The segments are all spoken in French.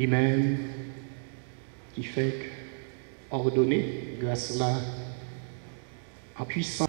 lui-même qui fait ordonner grâce là en puissance.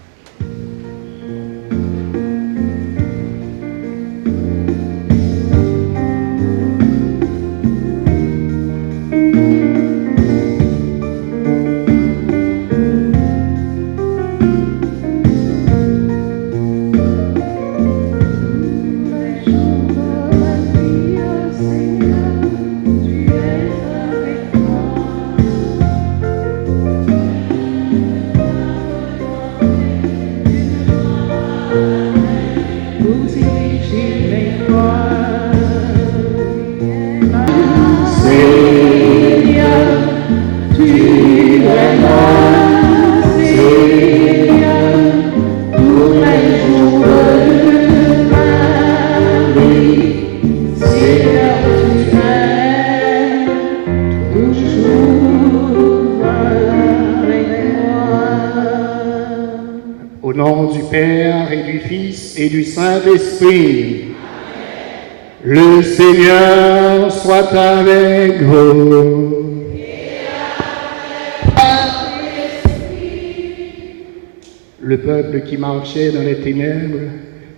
Au nom du Père et du Fils et du Saint-Esprit, le Seigneur soit avec vous. Le peuple qui marchait dans les ténèbres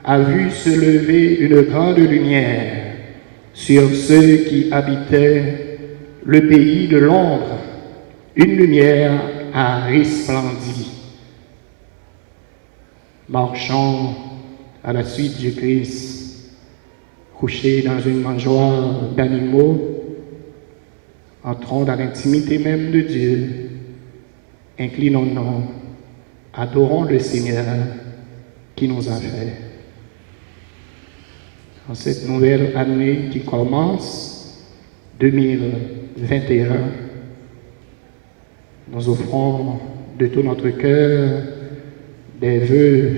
a vu se lever une grande lumière sur ceux qui habitaient le pays de l'ombre. Une lumière a resplendi. Marchons à la suite du Christ, couchés dans une mangeoire d'animaux, entrons dans l'intimité même de Dieu, inclinons-nous, adorons le Seigneur qui nous a fait. En cette nouvelle année qui commence, 2021, nous offrons de tout notre cœur des vœux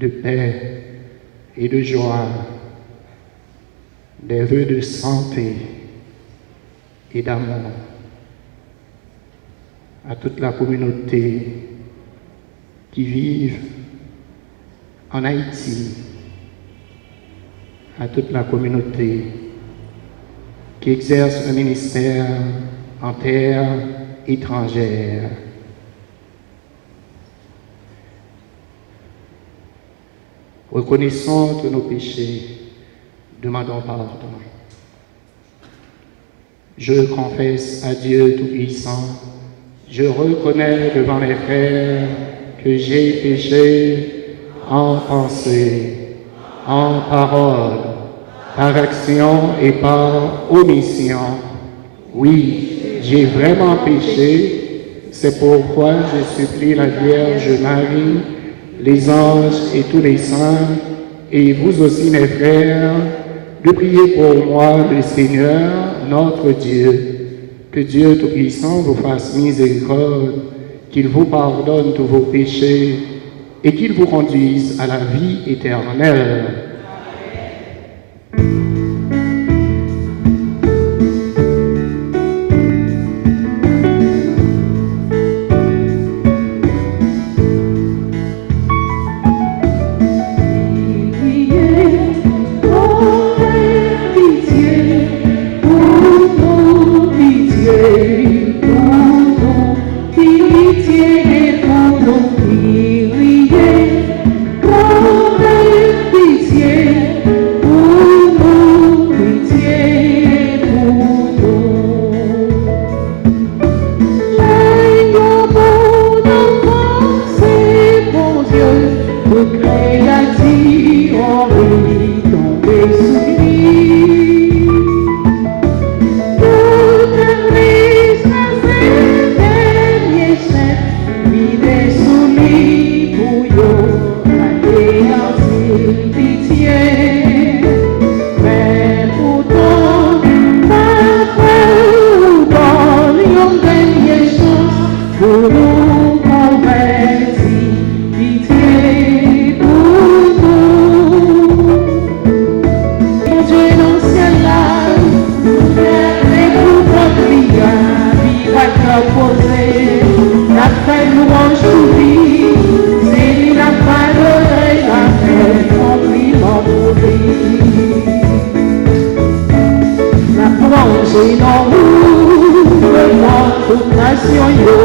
de paix et de joie, des vœux de santé et d'amour à toute la communauté qui vit en Haïti, à toute la communauté qui exerce un ministère en terre étrangère. Reconnaissons tous nos péchés, demandons pardon. Je confesse à Dieu Tout-Puissant, je reconnais devant les frères que j'ai péché en pensée, en parole, par action et par omission. Oui, j'ai vraiment péché, c'est pourquoi je supplie la Vierge Marie, les anges et tous les saints, et vous aussi mes frères, de prier pour moi le Seigneur, notre Dieu. Que Dieu Tout-Puissant vous fasse miséricorde, qu'il vous pardonne tous vos péchés et qu'il vous conduise à la vie éternelle. Pitié Oui, non, devant toute nation, yo,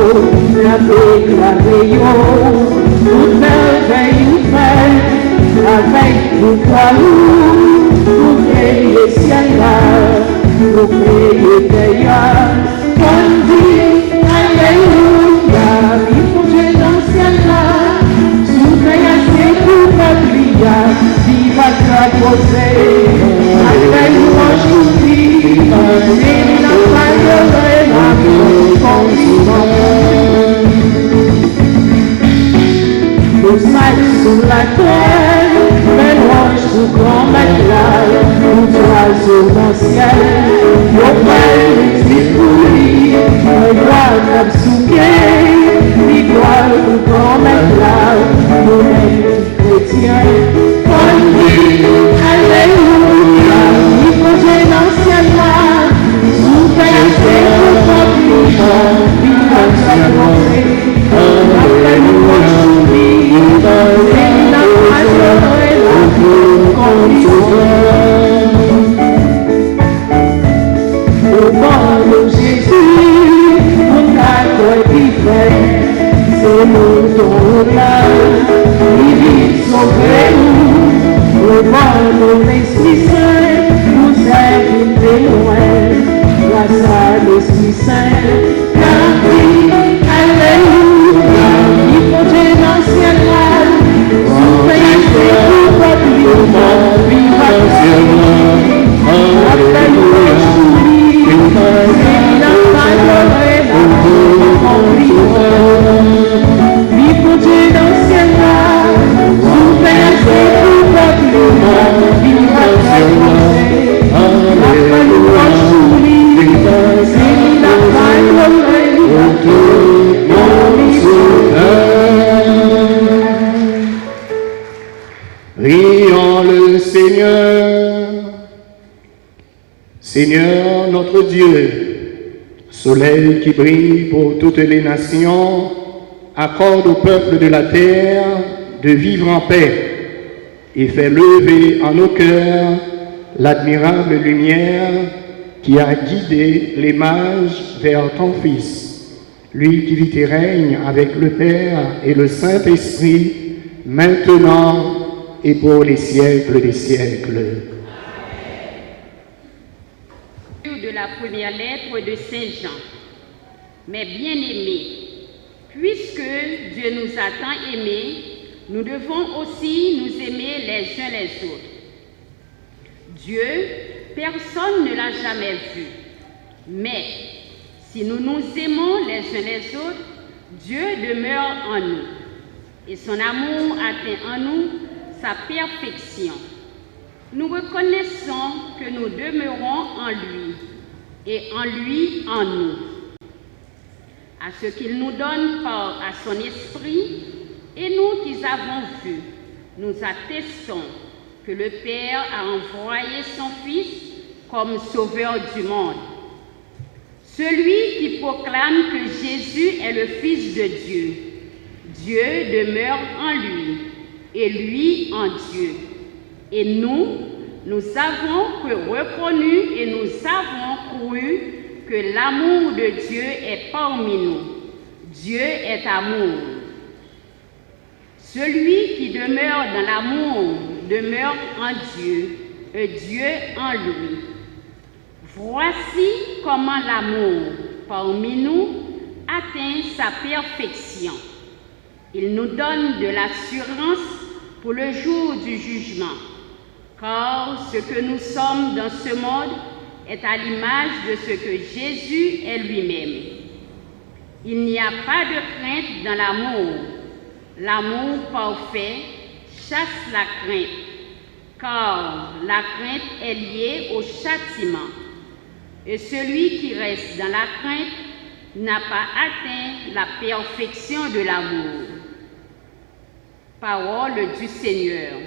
la déclaré, yo, toute merveille nous fait, avec tout toi, nous créer ciel là, nous créer terre, on dit, alléluia, il faut que je dans le ciel là, sous c'est tout peuple, vive à ta côté, avec nous aujourd'hui, c'est la paille de la nous sacs sous la terre, mais loin sous grand matelas, nous oiseaux dans le ciel, nos pères nous dépouillent, on voit comme souquet, l'igual nous grand matelas, nous mêmes chrétiens, on dit alléluia, il faut que dans le ciel là, sous terre c'est tout compliment, vive à ta côté, après nous aujourd'hui. C'est la passion et la condition. Au bon de Jésus, on a quoi qui fait, c'est nous ton là, il vit sauver nous. Au bon de l'Esprit Saint, nous aide témoin, grâce à l'Esprit Saint, car oui, alléluia, il faut que dans le ciel là. Prions le Seigneur. Seigneur notre Dieu, soleil qui brille pour toutes les nations, accorde au peuple de la terre de vivre en paix et fait lever en nos cœurs l'admirable lumière qui a guidé les mages vers ton Fils, lui qui vit et règne avec le Père et le Saint-Esprit, maintenant et pour les siècles des siècles. De la première lettre de Saint Jean. Mes bien-aimés, puisque Dieu nous a tant aimés, nous devons aussi nous aimer les uns les autres. Dieu, personne ne l'a jamais vu. Mais si nous nous aimons les uns les autres, Dieu demeure en nous et son amour atteint en nous sa perfection. Nous reconnaissons que nous demeurons en lui et en lui en nous. À ce qu'il nous donne par à son esprit, et nous qui avons vu, nous attestons que le Père a envoyé son Fils comme sauveur du monde. Celui qui proclame que Jésus est le Fils de Dieu, Dieu demeure en lui et lui en Dieu. Et nous avons reconnu et nous avons cru que l'amour de Dieu est parmi nous. Dieu est amour. Celui qui demeure dans l'amour demeure en Dieu et Dieu en lui. Voici comment l'amour parmi nous atteint sa perfection. Il nous donne de l'assurance pour le jour du jugement, car ce que nous sommes dans ce monde est à l'image de ce que Jésus est lui-même. Il n'y a pas de crainte dans l'amour. L'amour parfait chasse la crainte, car la crainte est liée au châtiment. Et celui qui reste dans la crainte n'a pas atteint la perfection de l'amour. Parole du Seigneur.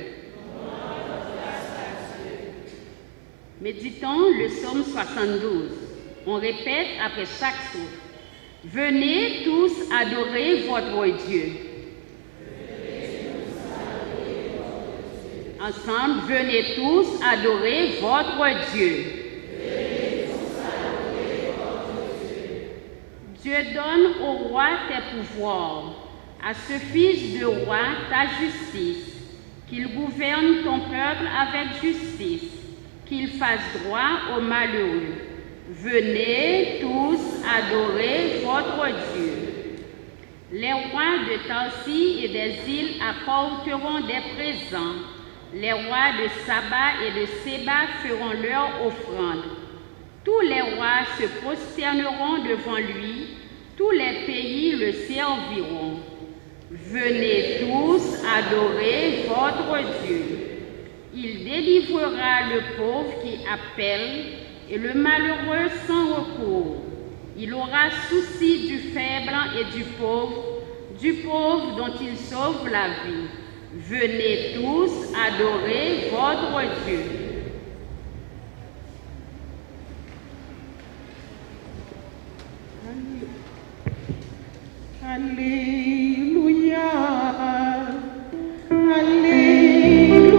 Méditons le psaume 72. On répète après chaque souffle. Venez tous adorer votre Dieu. Ensemble, venez tous adorer votre Dieu. Dieu donne au roi tes pouvoirs, à ce fils de roi ta justice, qu'il gouverne ton peuple avec justice, qu'il fasse droit aux malheureux. Venez tous adorer votre Dieu. Les rois de Tarsis et des îles apporteront des présents. Les rois de Saba et de Séba feront leur offrande. Tous les rois se prosterneront devant lui, tous les pays le serviront. Venez tous adorer votre Dieu. Il délivrera le pauvre qui appelle et le malheureux sans recours. Il aura souci du faible et du pauvre dont il sauve la vie. Venez tous adorer votre Dieu. Alléluia, Alléluia,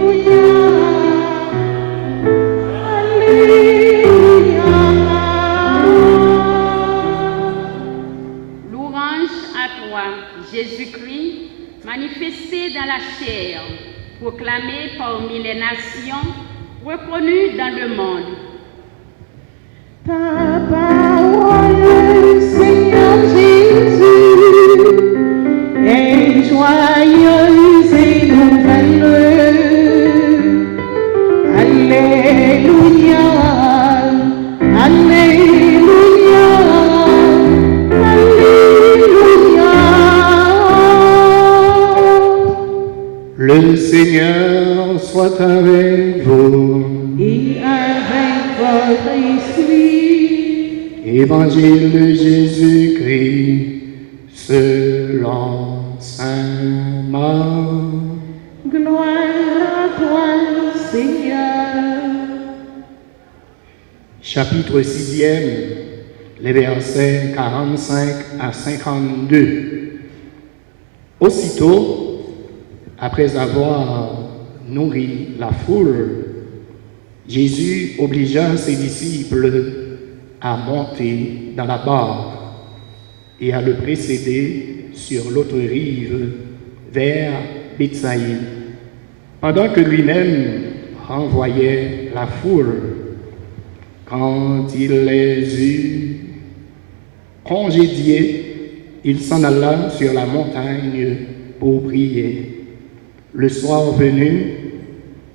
Alléluia. Louange à toi, Jésus-Christ, manifesté dans la chair, proclamé parmi les nations, reconnu dans le monde. Ta parole, Seigneur Jésus, est joyeuse et nouvelle. Alléluia, Alléluia, Alléluia. Le Seigneur soit avec vous. Et avec votre esprit. Évangile de Jésus-Christ selon saint Marc. Gloire à toi, Seigneur. Chapitre 6e, les versets 45 à 52. Aussitôt, après avoir nourri la foule, Jésus obligea ses disciples à monter dans la barque et à le précéder sur l'autre rive vers Bethsaïde, pendant que lui-même renvoyait la foule. Quand il les eut congédiés, il s'en alla sur la montagne pour prier. Le soir venu,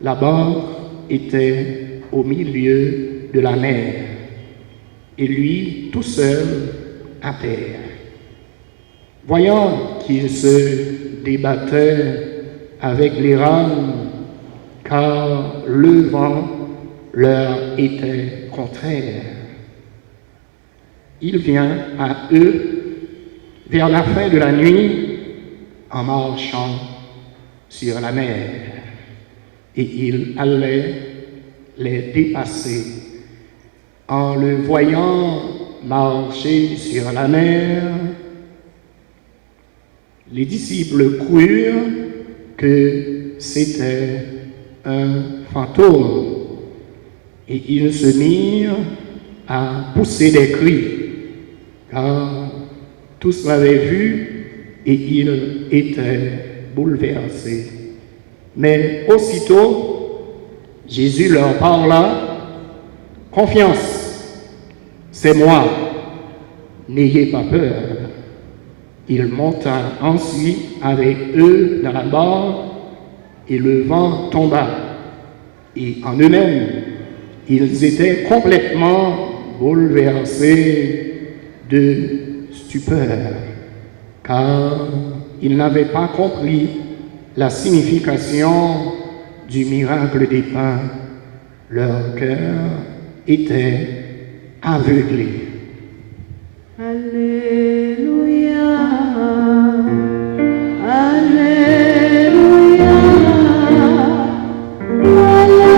la barque était au milieu de la mer, et lui tout seul à terre. Voyant qu'il se débattait avec les rames, car le vent leur était contraire, il vient à eux vers la fin de la nuit en marchant sur la mer, et il allait les dépasser. En le voyant marcher sur la mer, les disciples crurent que c'était un fantôme, et ils se mirent à pousser des cris, car tous l'avaient vu et ils étaient bouleversés. Mais aussitôt, Jésus leur parla: « Confiance, c'est moi, n'ayez pas peur. » Il monta ensuite avec eux dans la barque, et le vent tomba. Et en eux-mêmes, ils étaient complètement bouleversés de stupeur, car ils n'avaient pas compris la signification du miracle des pains. Leur cœur était aveuglé. Alléluia, Alléluia, Alléluia.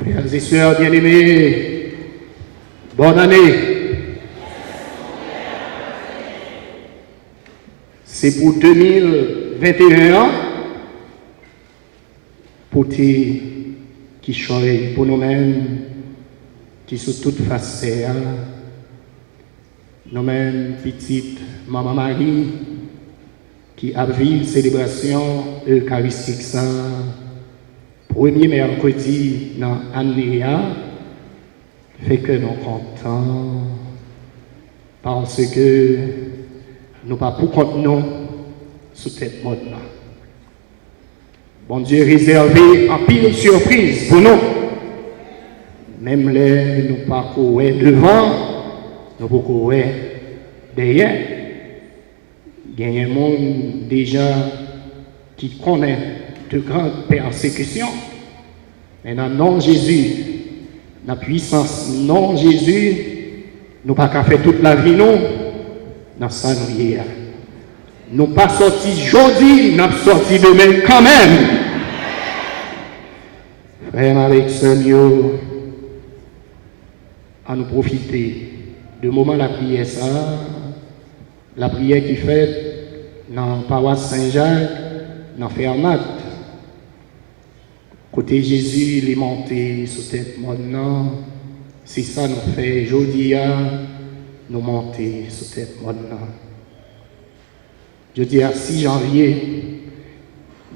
Frères et sœurs bien-aimés, bonne année. C'est pour 2021, pour te qui choisit pour nous-mêmes, qui sous toute facette, nous-mêmes, petite Maman Marie, qui a vécu célébration eucharistique ça, premier mercredi dans l'année, fait que nous contents, parce que nous pas pour compte nous sous cette mode là. Bon Dieu réservé en pile surprise pour nous. Même les nous pas courir devant, nous pas courir derrière. Il y a un monde déjà qui connaît de grandes persécutions. Mais dans le nom de Jésus, dans la puissance non Jésus, nous pas qu'à faire toute la vie nous dans ça nous y est. Nous pas sortis aujourd'hui, nous sommes sortis demain quand même. Frère avec Seigneur, à nous profiter du moment de la prière ça, la prière qui fait dans la paroisse Saint-Jacques, dans Fermat. Côté Jésus, il est monté sous tête maintenant. C'est ça nous fait aujourd'hui, nous monter sous tête maintenant. Je dis à 6 janvier,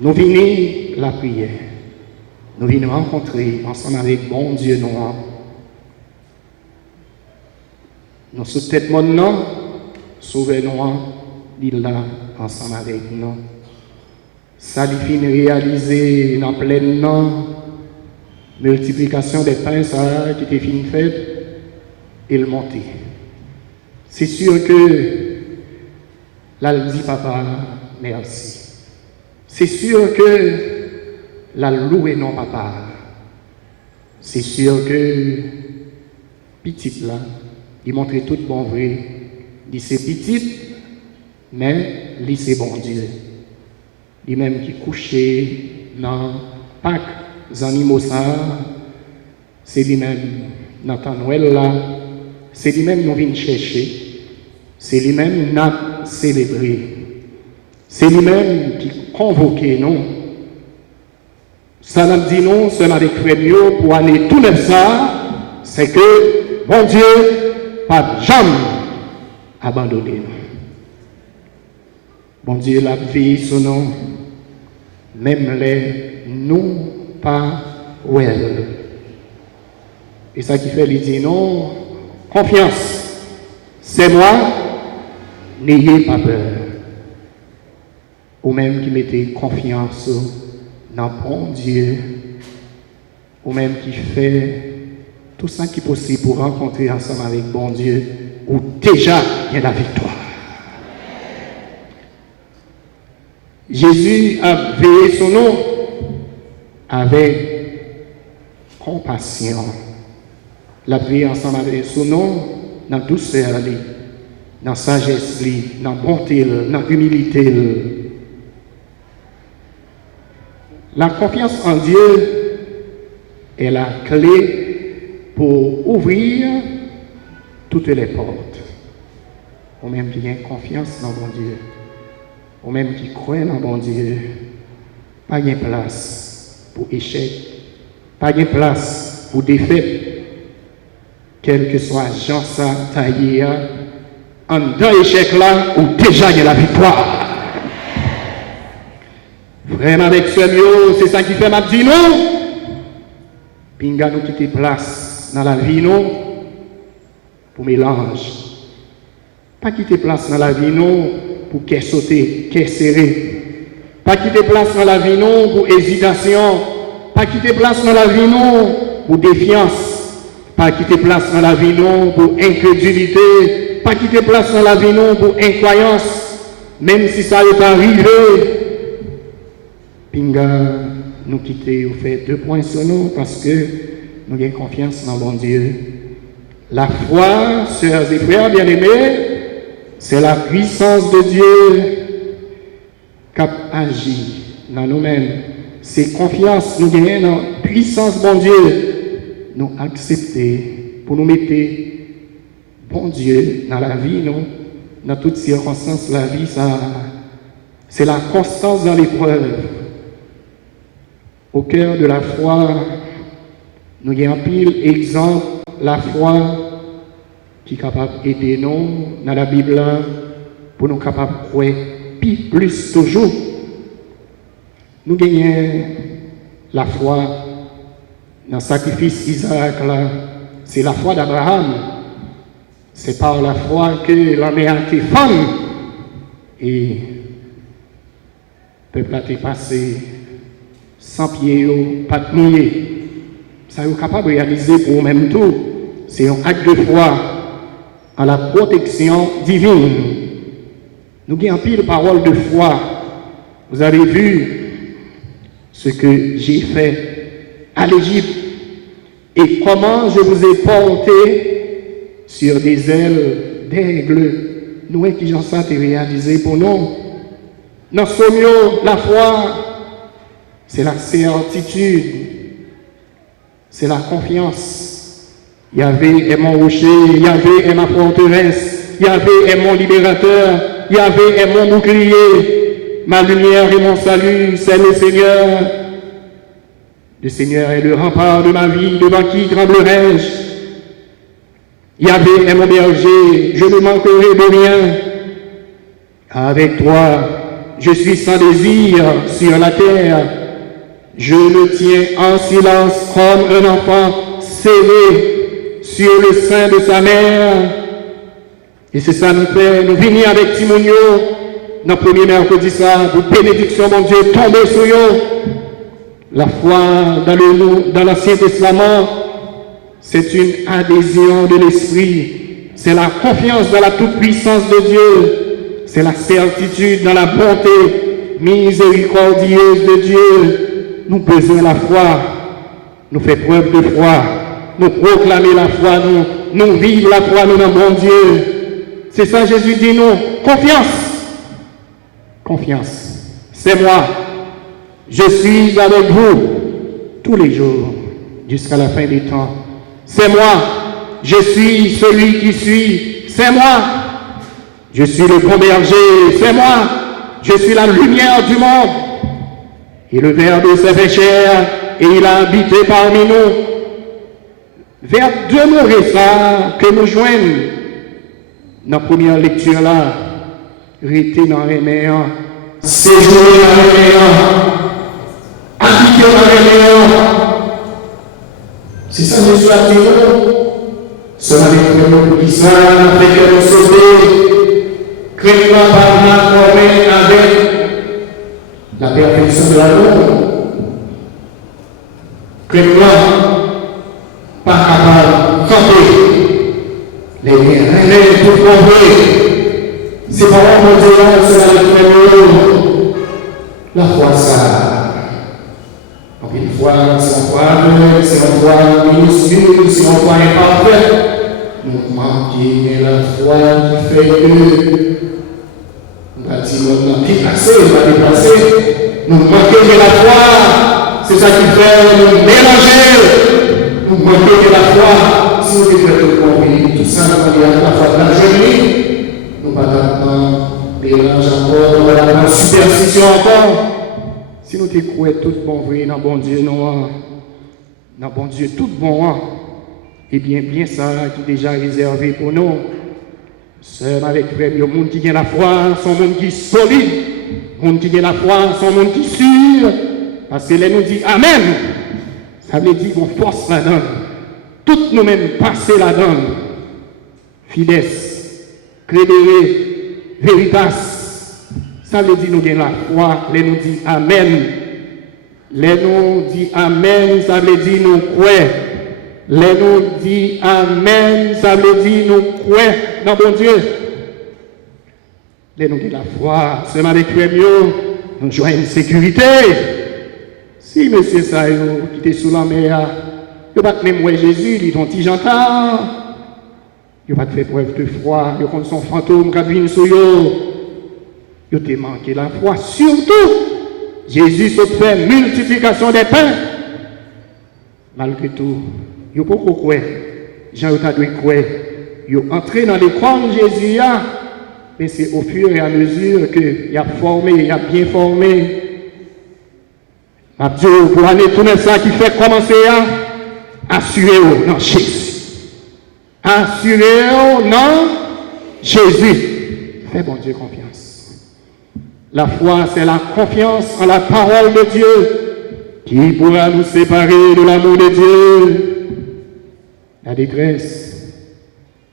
nous venons la prière. Nous venons rencontrer ensemble avec bon Dieu noir. Nous sous tête maintenant, sauvez-nous, il là ensemble avec nous. Ça lui finit réaliser dans plein nom, multiplication des pains, ça qui était fini fait, et le monter. C'est sûr que là, elle dit papa, merci. C'est sûr que la loué non papa. C'est sûr que petite là, il montrait tout bon vrai. Il c'est petite, mais il c'est bon Dieu. Il même qui couchait dans Pâques animaux ça, c'est lui-même dans ta Noël là, c'est lui-même nous vient chercher. C'est lui-même qui a célébré. C'est lui-même qui convoque nous. Ça nous dit non, c'est avec frère pour aller tout neuf ça, c'est que, bon Dieu, pas jamais abandonné nous. Bon Dieu l'a vie sur nous, même les nous pas well. Et ça qui fait lui dire non, confiance, c'est moi. N'ayez pas peur. Ou même qui mettez confiance dans bon Dieu. Ou même qui fait tout ça qui est possible pour rencontrer ensemble avec bon Dieu. Ou déjà il y a la victoire. Jésus a veillé sur nous avec compassion. La veillé ensemble avec nous dans douceur. Dans sagesse, dans bonté, dans humilité. La confiance en Dieu est la clé pour ouvrir toutes les portes. Ou même qui a confiance dans bon Dieu, ou même qui croit dans bon Dieu, pas de place pour échec, pas de place pour défaite, quel que soit Jean ça taillé. En dans échec là, où déjà il y a la victoire. Vraiment avec ce mieux, c'est ça qui fait ma dit non. Pinga nous quitter place dans la vie non pour mélange. Pas quitter place dans la vie non pour qu'elle sauter, qu'elle serrer. Pas quitter place dans la vie non pour hésitation. Pas quitter place dans la vie non pour défiance. Pas quitter place dans la vie non pour incrédulité. Pas quitter place dans la vie non pour incroyance, même si ça est arrivé. Pinga, nous quitter ou fait 2 points sur nous parce que nous avons confiance dans bon Dieu. La foi, sœurs et frères bien-aimés, c'est la puissance de Dieu qui agit dans nous-mêmes. C'est confiance, nous gagnons dans la puissance de bon Dieu, nous accepter pour nous mettre bon Dieu, dans la vie, non, dans toutes circonstances, la vie, ça, c'est la constance dans l'épreuve. Au cœur de la foi, Nous avons pile exemple, la foi qui est capable d'aider nous dans la Bible pour nous capables de croire plus toujours. Nous gagnons la foi dans le sacrifice d'Isaac, c'est la foi d'Abraham. C'est par la foi que l'homme a été femme et le peuple a été passé sans pied, pas de mouillé. Ça est capable de réaliser pour vous-même tout. C'est un acte de foi en la protection divine. Nous avons pile de paroles de foi. Vous avez vu ce que j'ai fait à l'Égypte et comment je vous ai porté sur des ailes d'aigle. Nous, qui j'en ça réalisé pour nous. Dans ce la foi, c'est la certitude, c'est la confiance. Yahvé est mon rocher, Yahvé est ma forteresse, Yahvé est mon libérateur, Yahvé est mon bouclier, ma lumière et mon salut, c'est le Seigneur. Le Seigneur est le rempart de ma vie, devant qui tremblerai-je? Yahvé est mon berger, je ne manquerai de rien. Avec toi, je suis sans désir sur la terre. Je me tiens en silence comme un enfant serré sur le sein de sa mère. Et c'est ça nous fait, nous venons avec Timonio, dans le premier mercredi ça, pour bénédiction, mon Dieu, tomber sur nous. La foi dans l'Ancien Testament, c'est une adhésion de l'Esprit. C'est la confiance dans la toute-puissance de Dieu. C'est la certitude dans la bonté miséricordieuse de Dieu. Nous pesons la foi. Nous faisons preuve de foi. Nous proclamons la foi. Nous vivons la foi, nous, dans mon Dieu. C'est ça, Jésus dit nous. Confiance. Confiance. C'est moi. Je suis avec vous tous les jours jusqu'à la fin des temps. C'est moi. Je suis celui qui suis. C'est moi. Je suis le bon berger. C'est moi. Je suis la lumière du monde. Et le Verbe s'est fait chair et il a habité parmi nous. Vers demeurer ça que nous joignons dans la première lecture là. Rester dans les meilleurs. Séjourner dans les meilleurs. Habiter dans les meilleurs. C'est ça que Jésus a dit. Cela n'est pas qui ça, avec que nous sauver. Craignons par la formée avec la perfection de l'amour. Craignons pas capable de camper. Les reines pour camper. C'est pas mon Dieu, cela n'est pas la foi ça. Une fois, si on voit aveugle, si on voit minuscule, si on voit imparfait, nous manquons la foi qui fait que nous bâtissons déplacer, pas déplacer. Nous manquons de la foi, c'est ça qui fait nous mélanger. Nous manquons de la foi, si nous devons comprendre tout ça, nous avons la foi de la jeune, nous ne pas maintenant mélanger encore, nous pas la superstition encore. Si nous te croyons tout bon vrai dans bon Dieu, dans bon Dieu tout bon, eh bien ça qui est déjà réservé pour nous. Seul avec frère, le monde qui a la foi, son monde qui est solide, le monde qui a la foi, son monde qui est sûr. Parce que là nous dit Amen. Ça veut dire qu'on force là-dedans. Toutes nous-mêmes passer là-dedans. Fides, crédéré, veritas. Ça veut dire nous avons la foi, les nous dit Amen. Les nous dit Amen, ça veut dire nous croyons. Les nous dit Amen, ça veut dire nous croyons dans bon Dieu. Les nous avons la foi, c'est avec mieux, nous jouons une sécurité. Si monsieur Sayo, qui était sous la mer, il n'a pas même voir Jésus, il est un petit jantar. Il n'a pas fait preuve de foi, il a son fantôme qui vient sur eux. Il t'a manqué la foi. Surtout, Jésus se fait multiplication des pains. Malgré tout, il n'y a pas beaucoup croire. Jean a dû croire. Il est entré dans l'école de Jésus. Mais c'est au fur et à mesure qu'il a formé, il a bien formé. Ma Dieu, pour aller tout ça qui fait commencer, Assurez-vous dans Jésus. Assurez-vous dans Jésus. Fais bon Dieu confiance. La foi, c'est la confiance en la parole de Dieu qui pourra nous séparer de l'amour de Dieu. La détresse,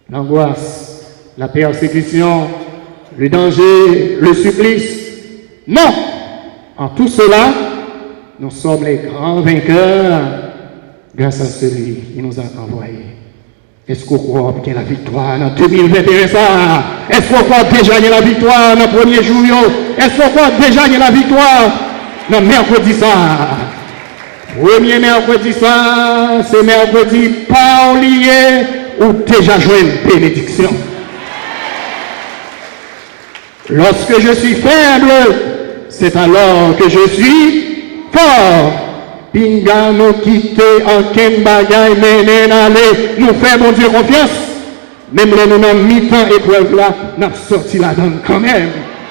l'angoisse, la persécution, le danger, le supplice. Non! En tout cela, nous sommes les grands vainqueurs grâce à celui qui nous a envoyés. Est-ce qu'on croit qu'il y a la victoire dans 2021 ça? Est-ce qu'on croit déjà qu'il y a la victoire dans le premier jour? Est-ce qu'on croit déjà qu'il y a la victoire dans mercredi ça? Premier mercredi ça, c'est mercredi pas oublié ou déjà joué une bénédiction. Lorsque je suis faible, c'est alors que je suis fort. Pinga nous quitter en ken bagaille, mais aller, nous fait mon Dieu confiance. Même là, nous avons mi-temps épreuve là, nous avons sorti la donne quand même.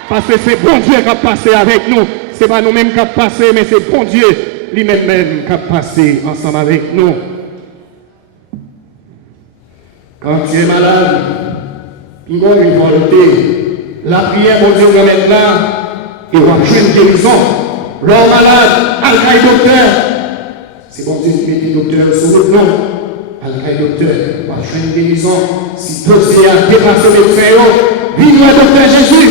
Parce que c'est bon Dieu qui a passé avec nous. Ce n'est pas nous-mêmes qui a passé, mais c'est bon Dieu lui-même qui a passé ensemble avec nous. Quand tu es malade, il y a une volonté. La prière, mon Dieu, maintenant, et on va jouer une guérison. L'homme malade, al-Khaï docteur. C'est bon Dieu qui met des docteurs sur le nom. Al-Khaï docteur, on va jouer une guérison. Si dossier a dépassé les médecins, vive le docteur Jésus.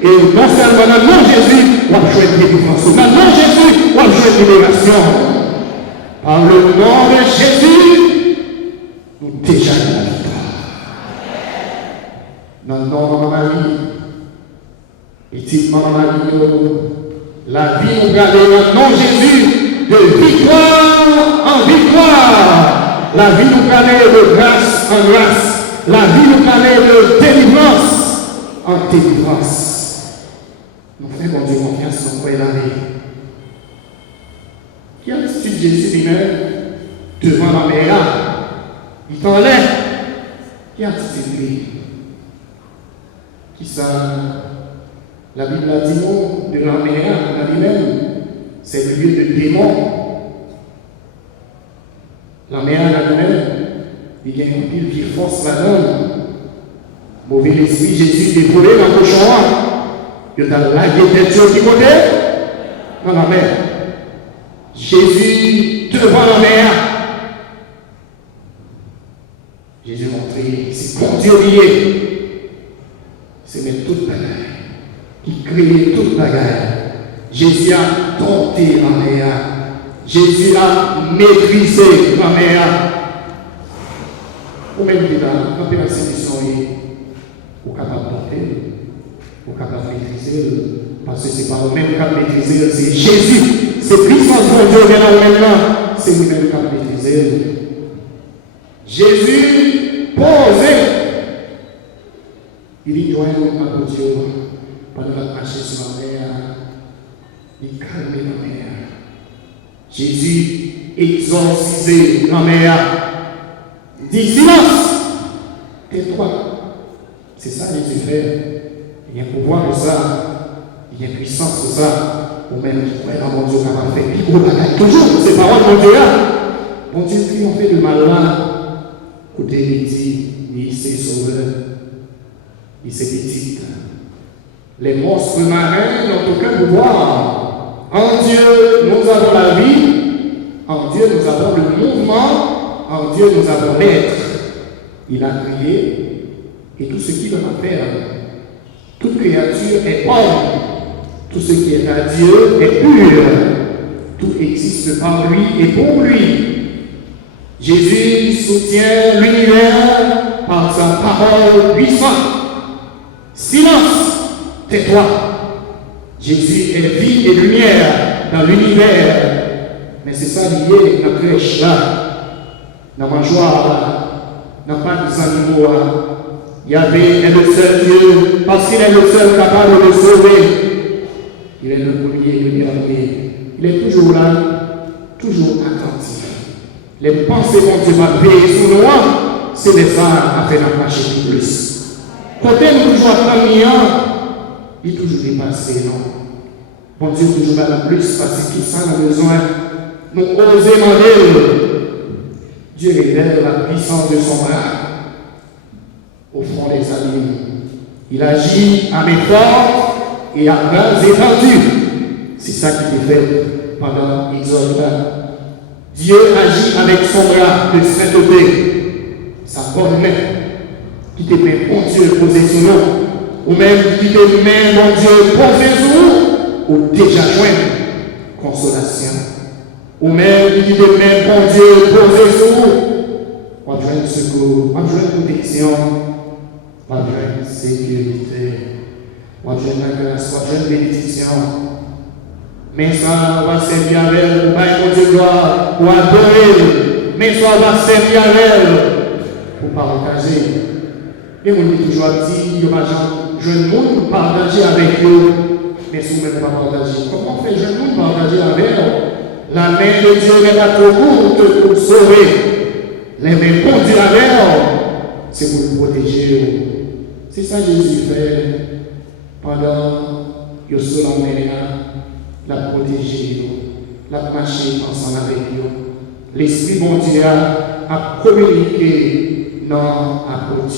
Et non seulement dans le nom de Jésus, on va jouer une délivrance. Dans le nom de Jésus, on va jouer une libération. Par le nom de Jésus, nous déjà la victoire. Dans le nom de Marie, petite maman Marie, la vie nous garde dans le nom de Jésus, de victoire en victoire. La vie nous garde de grâce en grâce. La vie nous garde de délivrance en délivrance. Nous faisons Dieu confiance dans quoi il arrive. Qui a-t-il Jésus lui-même devant la mer? Il t'en l'air. Qui a-t-il lui? Qui ça? La Bible a dit non, de la mer, en lui-même, c'est le lieu de démon. La mer en lui-même, il y a une pile qui force la donne. Mauvais esprit, Jésus dévoilé dans le cochon. Il y a la guette qui côté dans la mer. Jésus devant la mer. Jésus montré, c'est bon Dieu lié. C'est mettre toute bagaille. Qui crée toute bagaille. Jésus a dompté la mer. Jésus a maîtrisé la mer. Ou même dans la situation, vous êtes capable de dompter, vous êtes capable de maîtriser, parce que ce n'est pas vous-même qui avez maîtrisé, c'est Jésus. C'est puissance de Dieu vient dans maintenant, c'est lui-même qui a maîtrisé. Jésus posé. Il dit, joint à Dieu, pendant la marcher sur la mer, il calme la mer. Jésus exorcisé la mer. Il dit, silence, tais-toi. C'est ça que Jésus fait. Il y a un pouvoir pour ça, il y a une puissance pour ça. Ou même qui croit dans mon Dieu qui va faire plus gros bagaille. Toujours, ces paroles de mon Dieu là. Mon Dieu triomphé de mal là. Côté il dit, il s'est sauveur. Il s'est petit. Les monstres marins n'ont aucun pouvoir. En Dieu, nous avons la vie. En Dieu, nous avons le mouvement. En Dieu, nous avons l'être. Il a créé. Et tout ce qu'il va faire. Toute créature est bonne. Tout ce qui est à Dieu est pur. Tout existe par lui et pour lui. Jésus soutient l'univers par sa parole puissante. Silence, tais-toi. Jésus est vie et lumière dans l'univers. Mais c'est ça lié dans la crèche là, dans la mangeoire là, dans pas des animaux là. Yahvé est le seul Dieu parce qu'il est le seul capable de sauver. Il est le premier, le dernier. Il est toujours là, toujours attentif. Les pensées vont se veiller sur nous, c'est les femmes à faire la marcher plus. Côté nous toujours attendant, il est toujours dépassé, non? Bon Dieu, toujours là plus parce qu'il sent le besoin. Nous osons demander. Dieu révèle la puissance de son bras au fond des abîmes. Il agit à main forte et à bras étendus. C'est ça qui est fait pendant l'Exode. Dieu agit avec son bras de sainteté, sa bonne main, qui te met, bon Dieu, posé sur nous, ou même qui te met, bon Dieu, posé sur nous, ou déjà joint consolation, ou même qui te met, bon Dieu, posé sur nous, on joint secours, on joint protection, on joint sécurité, on joint la grâce, on joint bénédiction. Mais ça va servir avec elle, pour mon Dieu gloire, pour adorer. Mais ça va servir avec elle, pour partager. Et on dit toujours dit, il y a jeune monde pour partager avec eux, mais si vous ne pas partager. Comment fait jeune monde partager avec eux? La main de Dieu est à tout monde pour sauver. Les mains pour Dieu avec eux, c'est pour le protéger. C'est ça que Jésus fait pendant le sol en mer. La protéger, la marcher ensemble avec nous. L'Esprit bon Dieu a communiqué dans l'apôtre.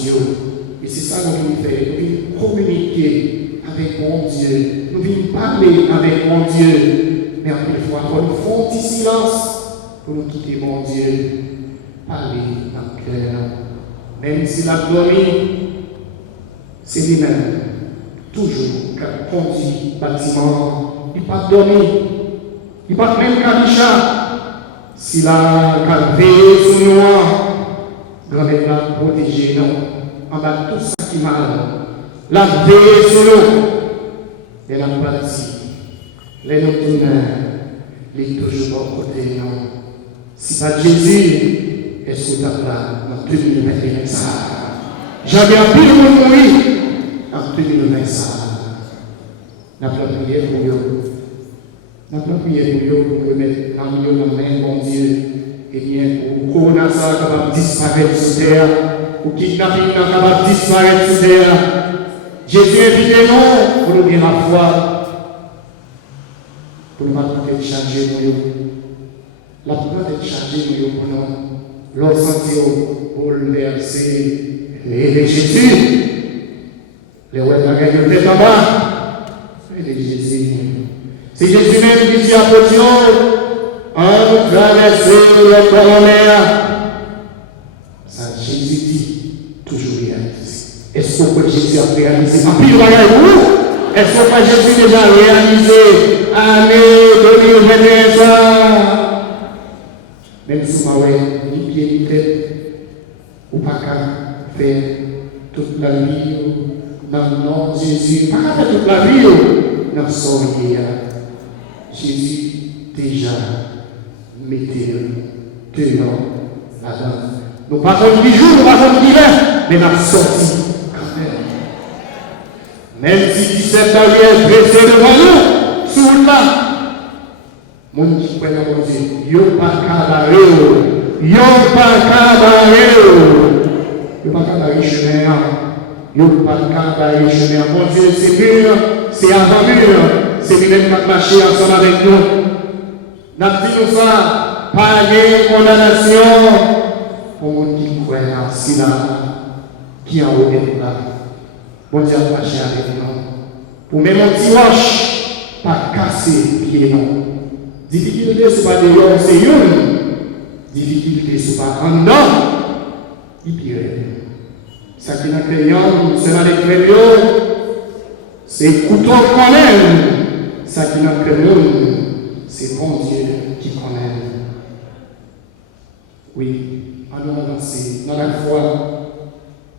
Et c'est ça que nous faisons. Nous venons communiquer avec mon Dieu. Nous venons parler avec mon Dieu. Mais encore une fois, il faut un petit silence pour nous quitter mon Dieu. Parler dans le cœur. Même si la gloire, c'est lui-même. Toujours, qui a conduit le bâtiment. Il n'a pas dormi, il n'a pas même calicha. S'il a veillé sur nous, grand-mère l'a protégé, non. En bas tout ça qui mal, la veillé sur nous. Elle a bâti, les nous tourneurs, les toujours à côté, non. Si pas Jésus, est-ce que tu as là, en 2021, ça? J'avais un pile de mourir en 2020, ça. Nous avons prié pour eux. Nous avons prié pour eux pour remettre dans la main, bon Dieu, et bien pour Corona ça capable de disparaître sur terre, pour kidnapping capable de disparaître sur terre. Jésus invite-nous pour nous bien la foi, pour nous peut-être changer pour eux. La peut-être changer pour nous. L'on sentit pour le verser et Jésus. Les rois de la guerre de tête en bas. C'est Jésus même qui dit à Potion, en traversant le coronaire. Ça, Jésus dit, toujours réalisé. Est-ce que Jésus a réalisé? En plus, est-ce que Jésus déjà réalisé année 2021 ça? Même si vous avez ni pied ni tête, ou pas qu'à faire toute la vie dans le nom de Jésus, pas qu'à faire toute la vie. Dans son Jésus déjà mettait dehors là-dedans. Nous ne parlons pas du jour, nous ne parlons pas d'hiver, mais nous avons sorti quand même. Même si 17 barrières pressées devant nous, sous là, mon qui croit dans mon Dieu, yo pas cabaret, yo pas cabaret, yo pas cabaret chemin. Yo pas cabaret chemin. Mon Dieu, c'est mûr. C'est avant mûr, c'est lui-même qui a marché ensemble avec nous. Nous avons dit ça, pas de condamnation pour mon qui croit en Sina, qui en haut là. Bon Dieu a marché avec nous. Pour même un petit roche, pas casser pied non. Difficulté, ce n'est pas de l'homme, c'est une. Difficulté, ce n'est pas un homme. Il pire. Ça qui n'a créé, c'est dans les créneaux. C'est couteau qu'on aime. Ça qui n'a que nous, c'est bon Dieu qui qu'on aime. Oui, on doit avancer dans la foi.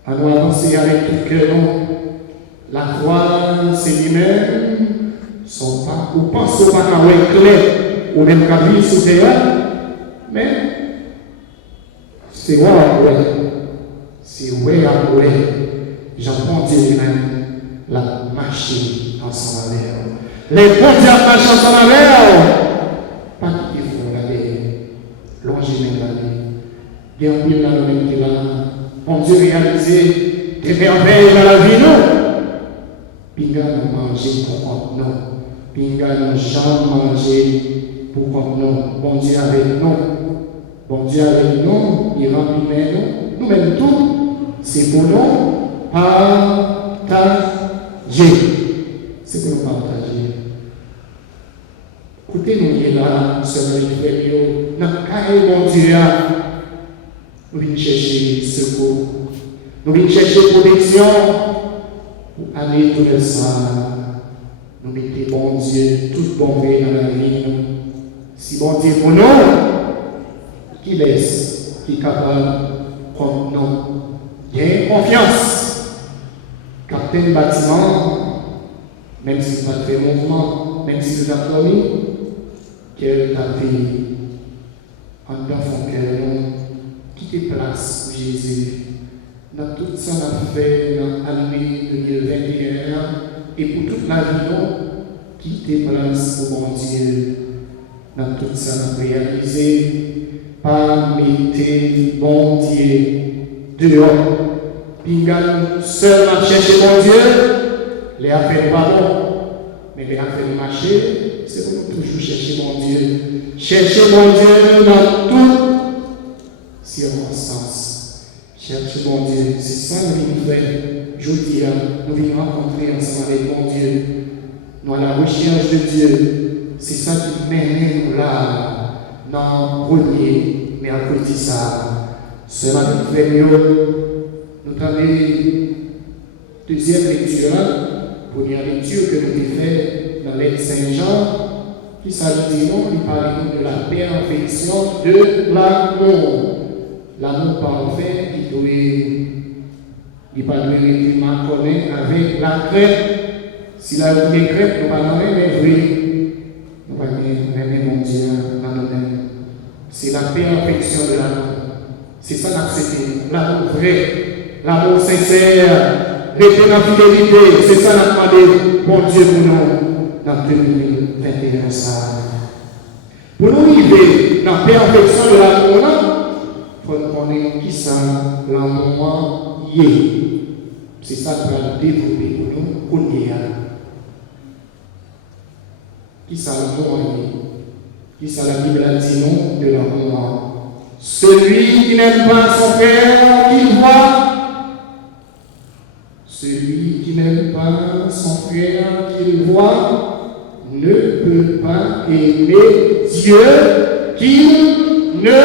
On doit avancer avec tout cœur. La foi, c'est lui-même. Son pas, ou pense au pas qu'à clair, ou même qu'à vivre sous terre. Mais, c'est ouais à ouais. C'est ouais à ouais. J'entends Dieu lui-même. La marcher ensemble avec elle. Les bons dieux marchent ensemble avec elle. Pas qu'il faut regarder. Longer même la vie. Bien pile dans le même qui là. Bon Dieu réalisé des merveilles dans la vie, non. Pinga nous manger pour nous. Pinga nous jamais manger pour nous. Bon Dieu avec nous. Bon Dieu avec nous, il remplit nous, nous-mêmes tout, c'est pour nous partager. C'est pour nous partager. Écoutez-nous là, seulement les frères, notre carré, bon Dieu, nous venons chercher secours, nous venons chercher protection pour aller tout le soir. Nous mettons, bon Dieu, tout bon vrai dans la vie. Si bon Dieu pour nous, qui laisse, qui est capable, comme nous, gagne confiance. Capitaine bâtiment, même si nous pas fait mouvement, même si nous avons dormi, qu'elle a fait en dedans son cœur, quitter place pour Jésus. Dans tout ça, on a fait dans l'année 2021 et pour toute la vie, quitter place pour mon Dieu. Dans tout ça, on a réalisé par mettre bon Dieu dehors. Puis seul à chercher mon Dieu, les affaires pas bon, mais les affaires marché, c'est pour nous toujours chercher mon Dieu. Chercher mon Dieu dans toutes circonstances. Chercher mon Dieu, c'est ça que nous venons faire. Je dis, nous venons rencontrer ensemble avec mon Dieu. Nous à la recherche de Dieu. C'est ça qui mène nous là, dans le premier, mais à côté de ça. Cela nous fait mieux. Nous avons deuxième lecture, première lecture que nous avons faite dans l'Aide Saint-Jean, qui s'agit il parle de la perfection de l'amour. L'amour parfait qui doit être marqué avec la crête. Si la vie est crête, nous ne pouvons pas mais oui, nous ne pouvons pas aimer mon Dieu dans nous-mêmes. C'est la perfection de l'amour. C'est ça l'accepter, l'amour vrai. L'amour sincère, rester dans la fidélité, c'est ça la demandé pour Dieu pour nous dans 2021. Pour nous arriver dans la perfection de l'amour, il faut nous connaître qui ça, l'amour y est. C'est ça qu'on va développer pour nous, qu'on y est. Qui ça l'amour y est? Qui ça la Bible a dit non de l'amour? Celui qui n'aime pas son frère qu'il voit. Celui qui n'aime pas son frère qu'il voit ne peut pas aimer Dieu qu'il ne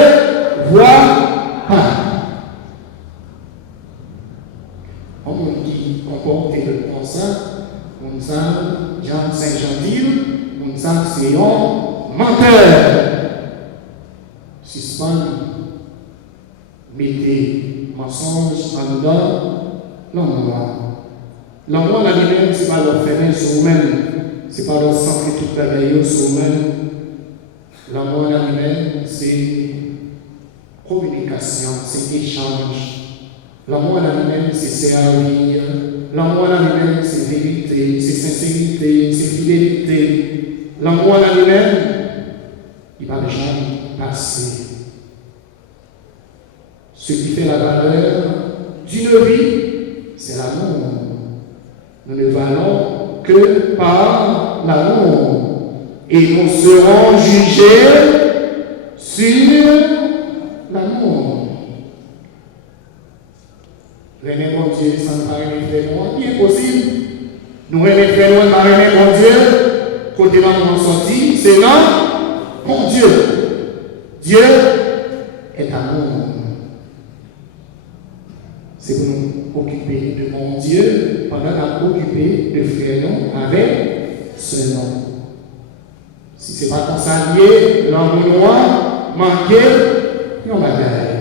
voit pas. On dit comporter comme ça, Jean Saint-Jean-Ville, comme ça, c'est un menteur. Suspend, mettez mensonge en dedans, l'amour. L'amour, la lui-même, ce n'est pas leur faire sur vous-même. Ce n'est pas leur centrer toute la veille sur vous-même. L'amour, la lui-même, c'est communication, c'est échange. L'amour, la lui-même, c'est servir. L'amour, la lui-même, c'est vérité, c'est sincérité, c'est fidélité. L'amour, la lui-même, il ne va jamais passer. Ce qui fait la valeur d'une vie, c'est l'amour. Nous ne valons que par l'amour. Et nous serons jugés sur l'amour. René mon Dieu, sans ne pas aimer faire moi, il est possible. Nous aimer faire moi, pas aimer mon Dieu, côté là nous en sortis, c'est non, mon Dieu. Dieu est amour. C'est pour nous occuper de mon Dieu pendant qu'on occuper de frère non avec ce nom. Si ce n'est pas comme ça lié, l'amour noir, manqué, on va gagner.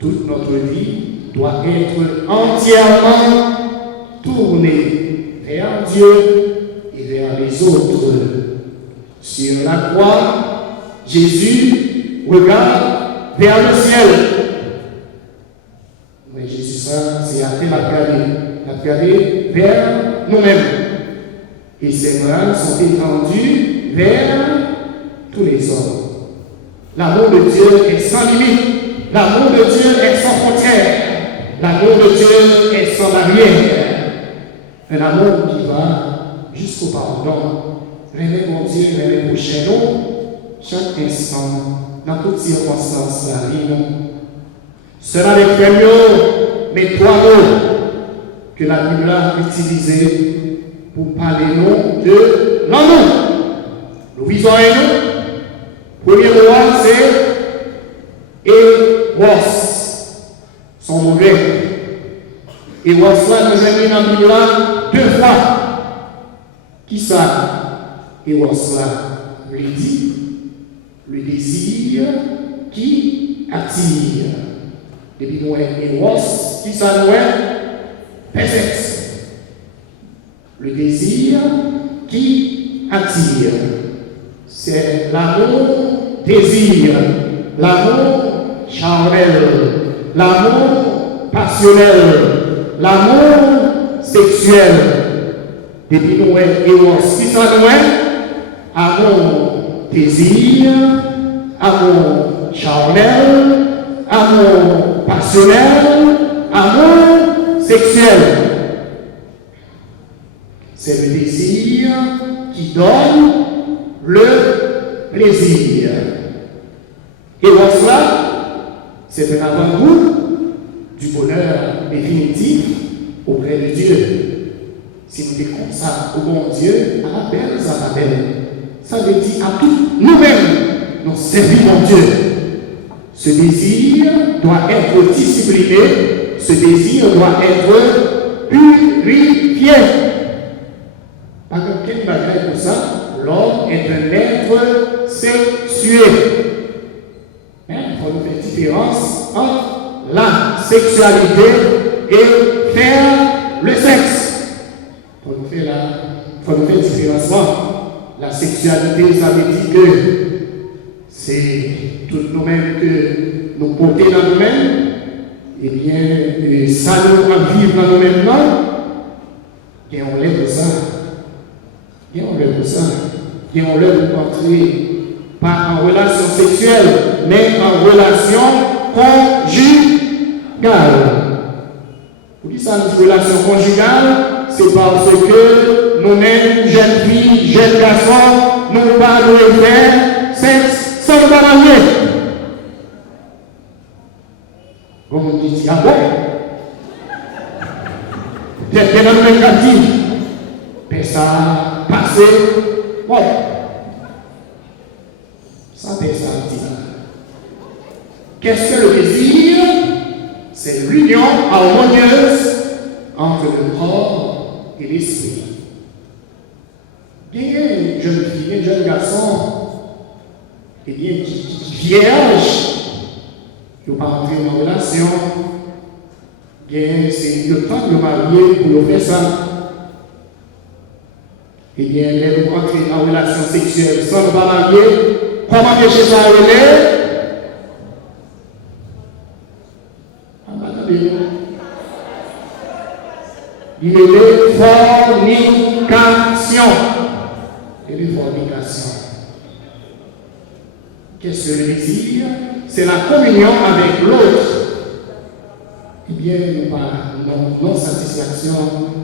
Toute notre vie doit être entièrement tournée vers Dieu et vers les autres. Sur la croix, Jésus regarde vers le ciel. Mais Jésus, c'est après la regarder vers nous-mêmes. Et ses bras sont étendus vers tous les hommes. L'amour de Dieu est sans limite. L'amour de Dieu est sans frontières. L'amour de Dieu est sans barrière. Un amour qui va jusqu'au pardon. Réveille mon Dieu, réveille prochain nous. chaque instant, dans toutes circonstances de la vie. C'est avec les mots, mais trois mots que la Bible a utilisé pour parler nous de l'amour. Nous visons à nous. Premier mot, c'est Eros. Son mot grec. Eros là, nous avons mis dans la Bible là 2 fois. Qui ça? Eros là, le désir qui attire. Depuis nous Eros, qui ça nous est? Perfect. Le désir qui attire. C'est l'amour désir, l'amour charnel, l'amour passionnel, l'amour sexuel. Depuis nous Eros, qui ça nous est? Amour désir, amour charnel, amour passionnel, amour sexuel. C'est le désir qui donne le plaisir. Et cela, c'est un avant-goût du bonheur définitif auprès de Dieu. Si nous découvrons ça au bon Dieu, à la belle, ça va belle. Ça veut dire à tout nous-mêmes, nous servons Dieu. Ce désir doit être discipliné, ce désir doit être purifié. Pas que quel bagage pour ça? L'homme est un être sexué. Il faut nous faire différence entre la sexualité et faire le sexe. Il faut nous faire différence. La sexualité, ça veut dire que c'est tout nous-mêmes que nous portons dans nous-mêmes. Eh bien, ça nous va vivre dans nous-mêmes, non? Et on lève ça. Et on lève ça. Et on lève pour entrer pas en relation sexuelle, mais en relation conjugale. Pour qui ça, une relation conjugale? C'est parce que nous-mêmes, jeunes filles, jeunes garçons, nous pas nous faire sexe sans nous marier. Comme on dit, ah bon? Peut-être que dans le même quartier, mais ça passé, bon. Ça dit. Qu'est-ce que le désir? C'est l'union harmonieuse entre le corps et l'esprit. Il y a une jeune fille, un jeune garçon, et bien qui vierge, qui n'a pas entré en relation, c'est le temps de marier pour faire ça. Eh bien, elle est entrée en relation sexuelle sans le marier. Comment pécher ça relève? Il est fornication. Il est fornication. Qu'est-ce que le désir? C'est la communion avec l'autre. Eh bien, non-satisfaction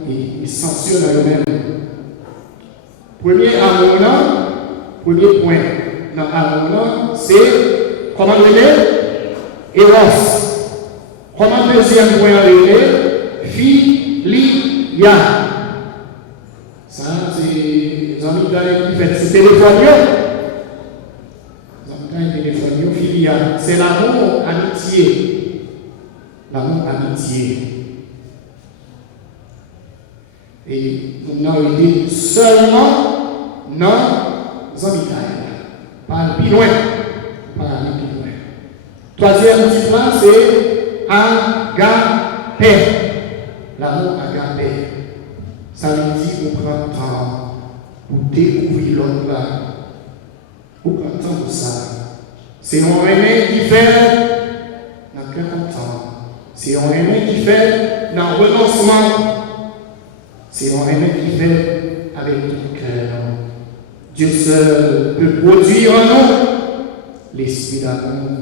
et censure dans le même. Premier amour, premier point dans l'amour, c'est comment le Eros. Comment deuxième point le Philia. Ça, c'est les amis qui fait ce téléphone. Les amis téléphone, Philia. C'est l'amour amitié. L'amour amitié. Et nous avons été seulement dans les amis. Pas le plus loin. Pas le plus loin. Troisième type là, c'est agapé. L'amour agapé. Ça veut dire qu'on prend le temps pour découvrir l'autre là. On prend le temps pour ça. C'est un aimé qui fait dans quel temps. C'est un aimé qui fait dans le renoncement. C'est un aimé qui fait avec tout le cœur. Dieu seul peut produire en nous l'esprit d'amour.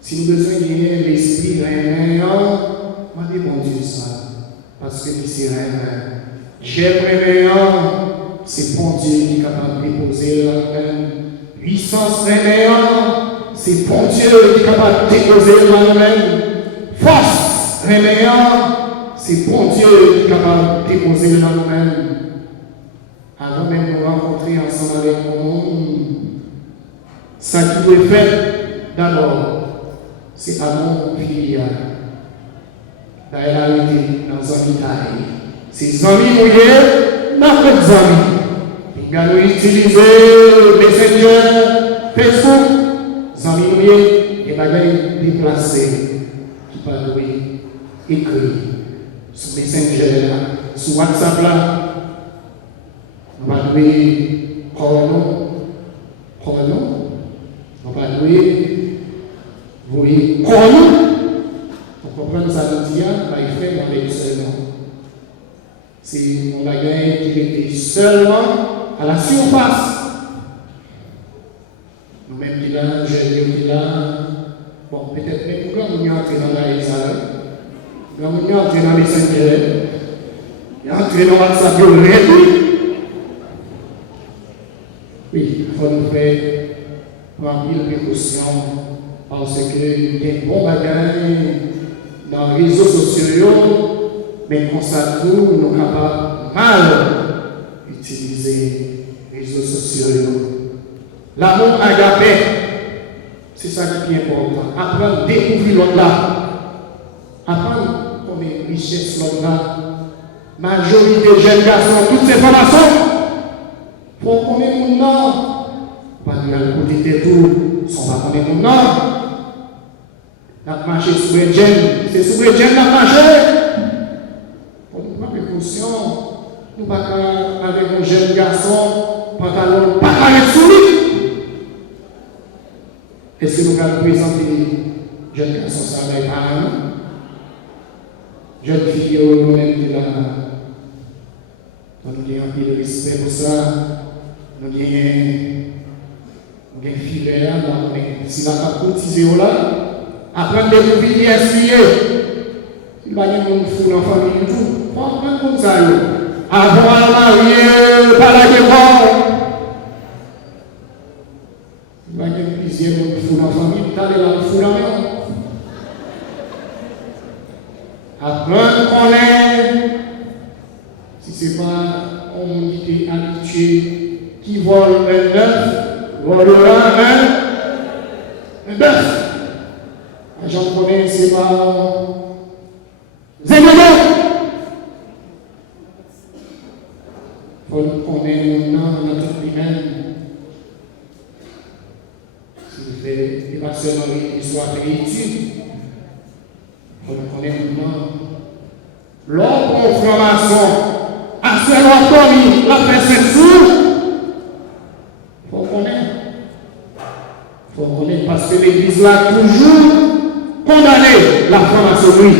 Si nous besoin de l'esprit réellement, moi je dis bon Dieu ça. Parce que c'est réellement. J'aime réellement, c'est bon Dieu qui est capable de déposer la peine Puissance réveillante, c'est bon Dieu qui est capable de déposer le nous-mêmes. Force réveillante, c'est bon Dieu qui est capable de déposer le nous-mêmes. Avant même de nous rencontrer ensemble avec le monde, ça qui doit être fait d'abord, c'est amour filial. D'ailleurs, la réalité dans les amis taille. Ces amis mouillés, dans d'autres amis. Ils ont utilisé Messenger, Facebook, les amis mouillés, et bagailles déplacés qui peuvent écrire sur Messenger, sur WhatsApp là. On va louer Corno. On va louer, vous voyez, Corno. On comprend ça nous dit, il fait dans les seulement. C'est mon bagage qui était seulement à la surface. Nous-mêmes qui là, jeunes qui là, bon, peut-être même quand on est entré dans la Israël, quand on est entré dans les Seigneurs, on est entré dans WhatsApp, on est réduit. Oui, il faut nous faire prendre mille précautions parce que il y a des bons bagages dans les réseaux sociaux, mais qu'on s'attend, nous sommes capables mal d'utiliser les réseaux sociaux. L'amour agapé, c'est ça qui est important. Apprendre à découvrir l'autre là. Apprendre qu'on est richesse l'autre là. Majorité de jeunes garçons, toutes ces formations. Faut qu'on ait mon nom. Pas de la côté de tout, sans pas qu'on ait mon nom. N'a marché sous les jeunes, c'est sous les jeunes n'a marché. Faut nous prendre précaution. Nous pas avec un jeune garçon, pantalon, pas avec souris. Est-ce que nous allons présenter jeunes garçons ça avec parents? Jeunes filles, nous-mêmes qui là. Nous avons un peu de respect pour ça. Nous avons un filet là, si la cap cotisé là, apprendre des mobiliers essuyer. Il va y avoir une foule en famille du tout. Il faut apprendre comme ça. Avant à marier, pas la guerre. Il va y avoir plusieurs foule en famille, t'as la foule en maison. Apprendre qu'on est. Si ce n'est pas on qui est habitué, qui vole un bœuf, volera un bœuf. J'en connais, c'est pas Zénodo. Il faut qu'on ait maintenant notre lui-même. Si vous faites des passions dans l'histoire de l'étude, il faut qu'on ait maintenant leur confirmation. À ce moment-là, la fait sourd. Il faut connaître. Il faut connaître parce que l'Église l'a toujours condamné la franc-maçonnerie.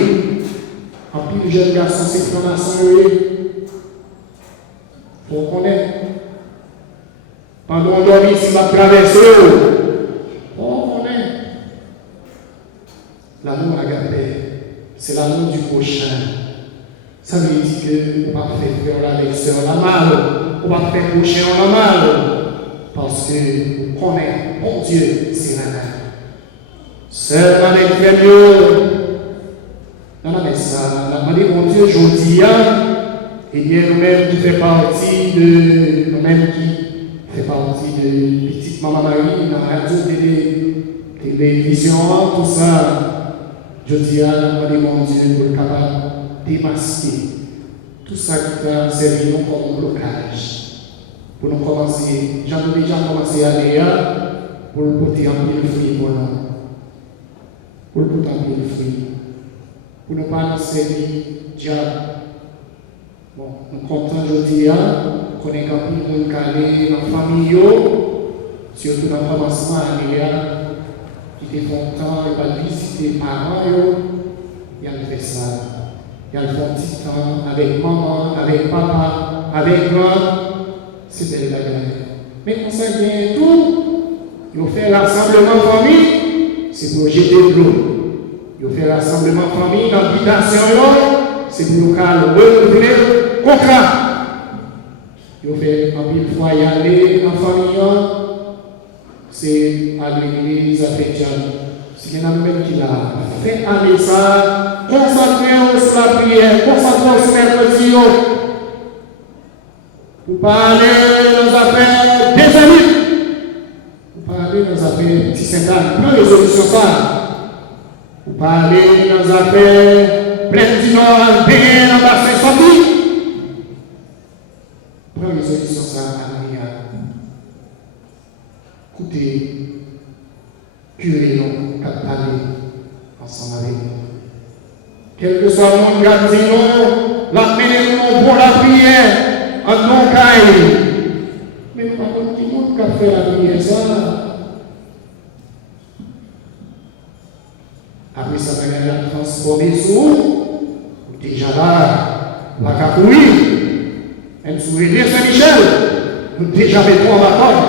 En plus, les jeunes garçons, c'est franc-maçonnerie. Il faut connaître. Pendant qu'on dormit, s'il va traverser, il faut connaître. L'amour agapé, c'est l'amour du prochain. Ça veut dire que on va faire frère avec sœur la mal, on va faire prochain la mal, parce que on connaît, bon Dieu, c'est la même. Sœur avec frère, dans la messe, on a demandé, bon Dieu, aujourd'hui, et bien nous-mêmes qui fait partie de, nous-mêmes qui fait partie de petite maman Marie, dans la radio, télévision, tout ça, je dis à la demandé, bon Dieu, pour le capable démasquer tout ça qui va servir comme blocage. Pour nous commencer, j'avais déjà commencé à aller pour le porter en pile fruit pour nous. Pour le porter en pile fruit. Pour ne pas nous servir diable. Bon, nous comptons aujourd'hui qu'on est quand même calé dans la famille, surtout dans le commencement à aller qui était content, il va visiter les parents, il a fait ça. Il y a le bon petit temps avec maman, avec papa, avec moi. C'est belle bagarre. Mais quand ça vient tout, ils ont fait rassemblement de famille, c'est pour jeter de l'eau. Ils ont fait rassemblement de famille dans l'habitation, c'est pour le cas renouveler le contrat. Ils ont fait un pile fois y aller dans la famille, c'est à l'église à Pétian. C'est un même qui l'a fait aller ça, concentrez-vous sur la prière, concentrez-vous sur mercredi. Pour parler dans les affaires des amis, pour parler dans les affaires de Saint-Anne, plein de résolutions ça. Pour parler dans les affaires pleines du Nord, bien dans la Saint-Sandy. Plein de résolutions ça, Maria. Écoutez, curé, non, qu'à parler ensemble avec nous. Quel que soit le monde, gardez-nous, la menez-nous pour la prière. En non caille. Mais par contre, qui monde qui a fait la prière ça? Après ça, va y transformer sous. Déjà là, la cacouille. Même sous l'église Saint-Michel. Nous déjà mettons en accord.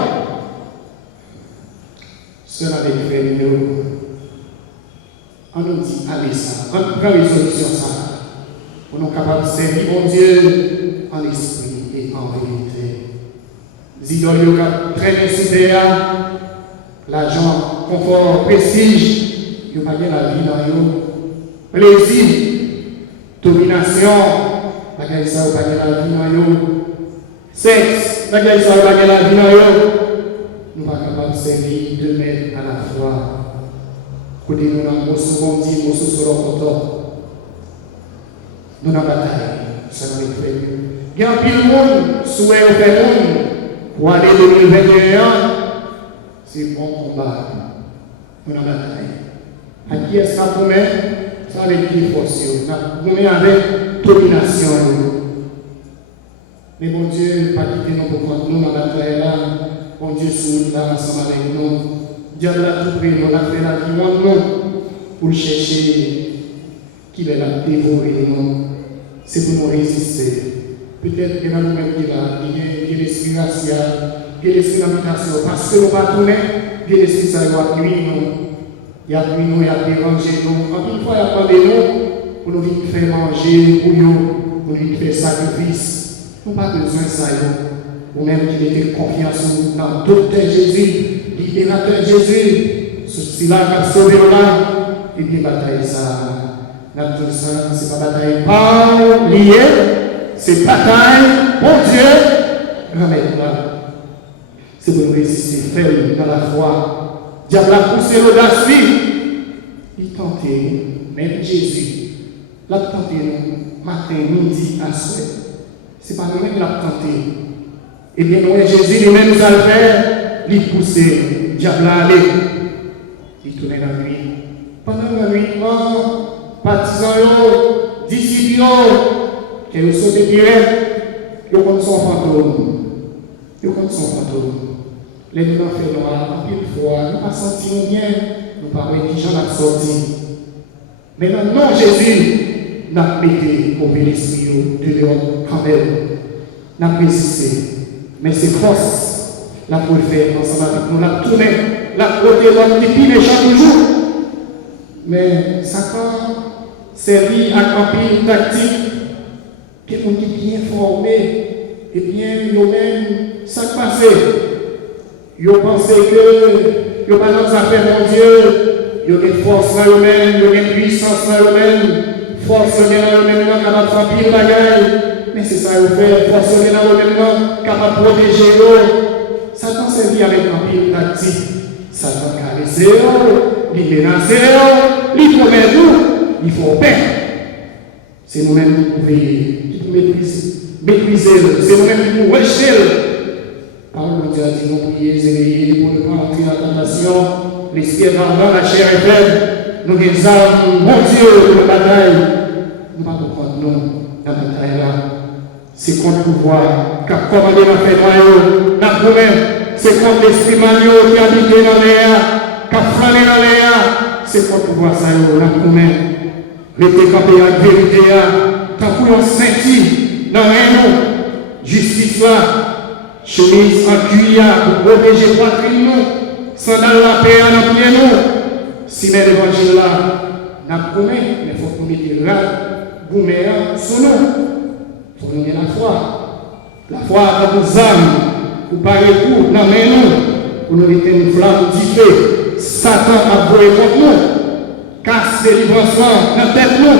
Cela avec fait nous. On nous dit, allez ça. On prend résolution ça. On est capable de servir mon Dieu en esprit. En vérité, Zidolio très nécessaire, l'argent, confort, prestige, il n'y a pas bien la vie dans eux, plaisir, domination, la guerre ça n'a pas bien la vie dans eux, sexe, la guerre ça n'a pas bien la vie dans eux, nous ne sommes pas capables de servir deux mètres à la fois. Côté nous dans le second dit, nous sommes sur leur content. Nous dans la bataille, ça nous fait. Il y a un pile monde, souhait au fait monde, pour aller 2021, c'est bon combat. On a bataille. À qui est-ce qu'on met? Ça avec qui force. On met avec domination. Mais bon Dieu, pas quitter nous pour prendre nous dans la bataille là. Bon Dieu, soude là ensemble avec nous. Dieu l'a tout pris, on a fait la vie nous pour chercher qui va la dévorer nous. C'est pour nous résister. Peut-être qu'il y a nous-mêmes qui va, il y a l'esprit racial, il y a l'esprit d'habitation, parce que nous ne pas tourner, il y a l'esprit ça, il va appuyer nous, il a appuyé nous, il a déranger nous. En une fois, il a demandé nous, pour nous faire manger, pour nous faire sacrifice. Nous n'avons pas besoin de ça, ou même qu'il ait confiance dans docteur Jésus, libérateur Jésus, ceci là qui a sauvé là, et bien bataille ça. Nous avons tout ça, ce n'est pas bataille pas liée. C'est bataille, bon Dieu, remède là. C'est pour nous résister, ferme dans la foi. Diable a poussé l'audace, il tentait, même Jésus, l'a tenté nous, matin, midi, à souhait. Ce n'est pas nous-mêmes qui l'a tenté. Eh bien, nous, Jésus lui-même nous a fait, il poussé, diable a allé. Il tournait la nuit. Pendant la nuit, partisans, disciples, que vous sautez direct, vous connaissez son fantôme. Vous connaissez son fantôme. Les nous en fait noir, en pile fois, nous pas senti bien, nous pas qui j'en a sorti. Mais dans le nom de Jésus, nous avons mis au l'esprit de l'homme quand même. Nous avons résisté. Mais c'est force, la pour le faire ensemble avec nous, la tourner, la côté l'homme qui pile chaque jour. Mais Satan servit à camper une tactique. Que nous qui bien formés, et bien, nous-mêmes, ça passe. Ils pensent que, pas dans affaires, mon Dieu, ils ont une force dans eux-mêmes, ils ont une puissance dans eux-mêmes, force dans eux-mêmes, capable de faire pile bagaille. Mais c'est ça, ils fait, force dans eux-mêmes, capable de protéger eux. Satan servit avec un pile tactique. Satan caresse eux, il menace eux, il promet nous, il faut paix. C'est nous-mêmes qui pouvons mépriser, c'est nous-mêmes qui pouvons rejeter. Parole de Dieu a dit, nous prions, éveillés pour ne pas entrer en tentation. L'esprit est ardent, la chair est faible. Nous avons des armes, mon Dieu, pour la bataille. Nous ne pouvons pas prendre nous dans la bataille là. C'est contre le pouvoir qui a commandé la paix noyau, la promesse. C'est contre l'esprit manio qui a habité dans l'air, qui a flâné dans l'air. C'est contre le pouvoir, ça, la promesse. Mettez campé en vérité, tant que l'on sentit dans rien, justice là, chemise en cuillère pour protéger poitrine, sandales la paix en pied nous. Si l'évangile là, n'a pas promis, mais il faut qu'on mette là, vous mettez sur nous. Il faut nous mettre la foi. La foi dans nos âmes, pour parler pour, dans nous. pour nous mettre une flamme du feu. Satan a voué contre nous. Casse délivrance dans la tête nous.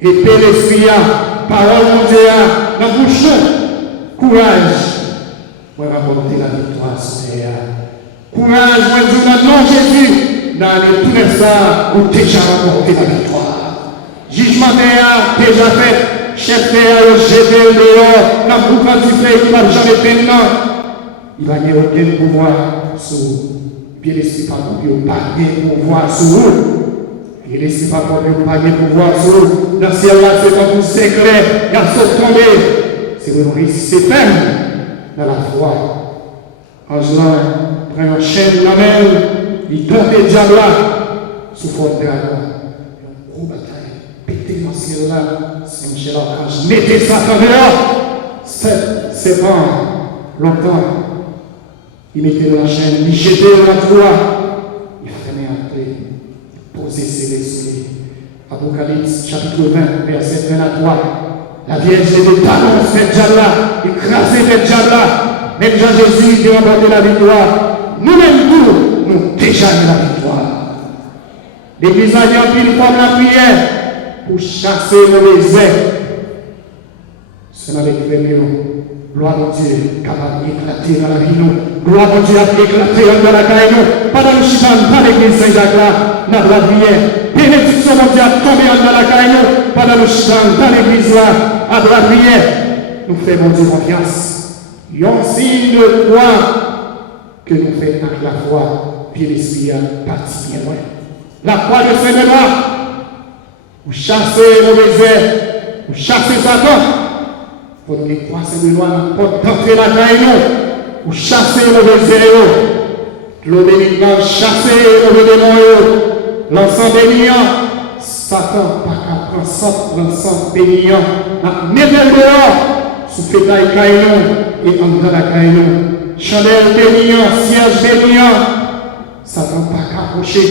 Et paix l'esprit, parole de Dieu, dans la bouche. Courage. Pour rapporter la victoire sur terre. Courage, moi je dis dans le nom de Jésus. Dans les tout ça, vous déjà rapporté la victoire. Jugement déjà fait. Chef terre, jeté dehors, dans le boucan du feu, il va jamais maintenant. Il va y avoir aucun pouvoir sur vous. Puis l'esprit pas pour que vous pas de pouvoir sur vous. Et l'esprit pas pour que vous pas de pouvoir sur vous. Dans le ciel là, c'est quand vous c'est clair, il y a saut tombé. C'est vous réussissez ferme dans la foi. Angelin prend un chêne dans la main, il tombe le diable là, sous forme de dragon. Une grosse bataille. Pété dans le ciel là, Saint-Michel Archange, mettez Satan dehors. C'est pas longtemps. Il mettait dans la chaîne, il jetait dans la croix, il freinait à clé, posait ses laissés. Apocalypse chapitre 20, verset 1 à 3. La Vierge était talons, cette diable-là, écrasée cette diable-là. Même Jean-Jésus qui remportait la victoire. Nous-mêmes, nous déjà eu la victoire. L'Église a dit en pile comme la prière pour chasser le mauvais. C'est dans les créneaux. Gloire à Dieu, capable d'éclater dans la vie, nous. Gloire à Dieu, a éclaté dans la caille, nous. Pas dans le chitan, pas l'église Saint-Jacques là, dans la prière. Bénédiction de Dieu a tombé dans la caille, nous. Pas dans le chitan, dans l'église là, à la prière. Nous faisons Dieu confiance. Il y a un signe de croix que nous faisons avec la foi, puis l'esprit a parti bien loin. La croix de Saint-Benoît, vous chassez le mauvais, vous chassez Satan. Pour les croix Saint-Benoît, pour tenter la caille, vous chassez le mauvais zéro. L'eau bénite, chassez le mauvais démon, l'ensemble bénillant. Satan, pas qu'à prendre l'ensemble bénillant, mettez-le dehors, sous fétail caille et en dans la caille. Chandelle bénillant, cierge bénillant, Satan pas qu'à approcher.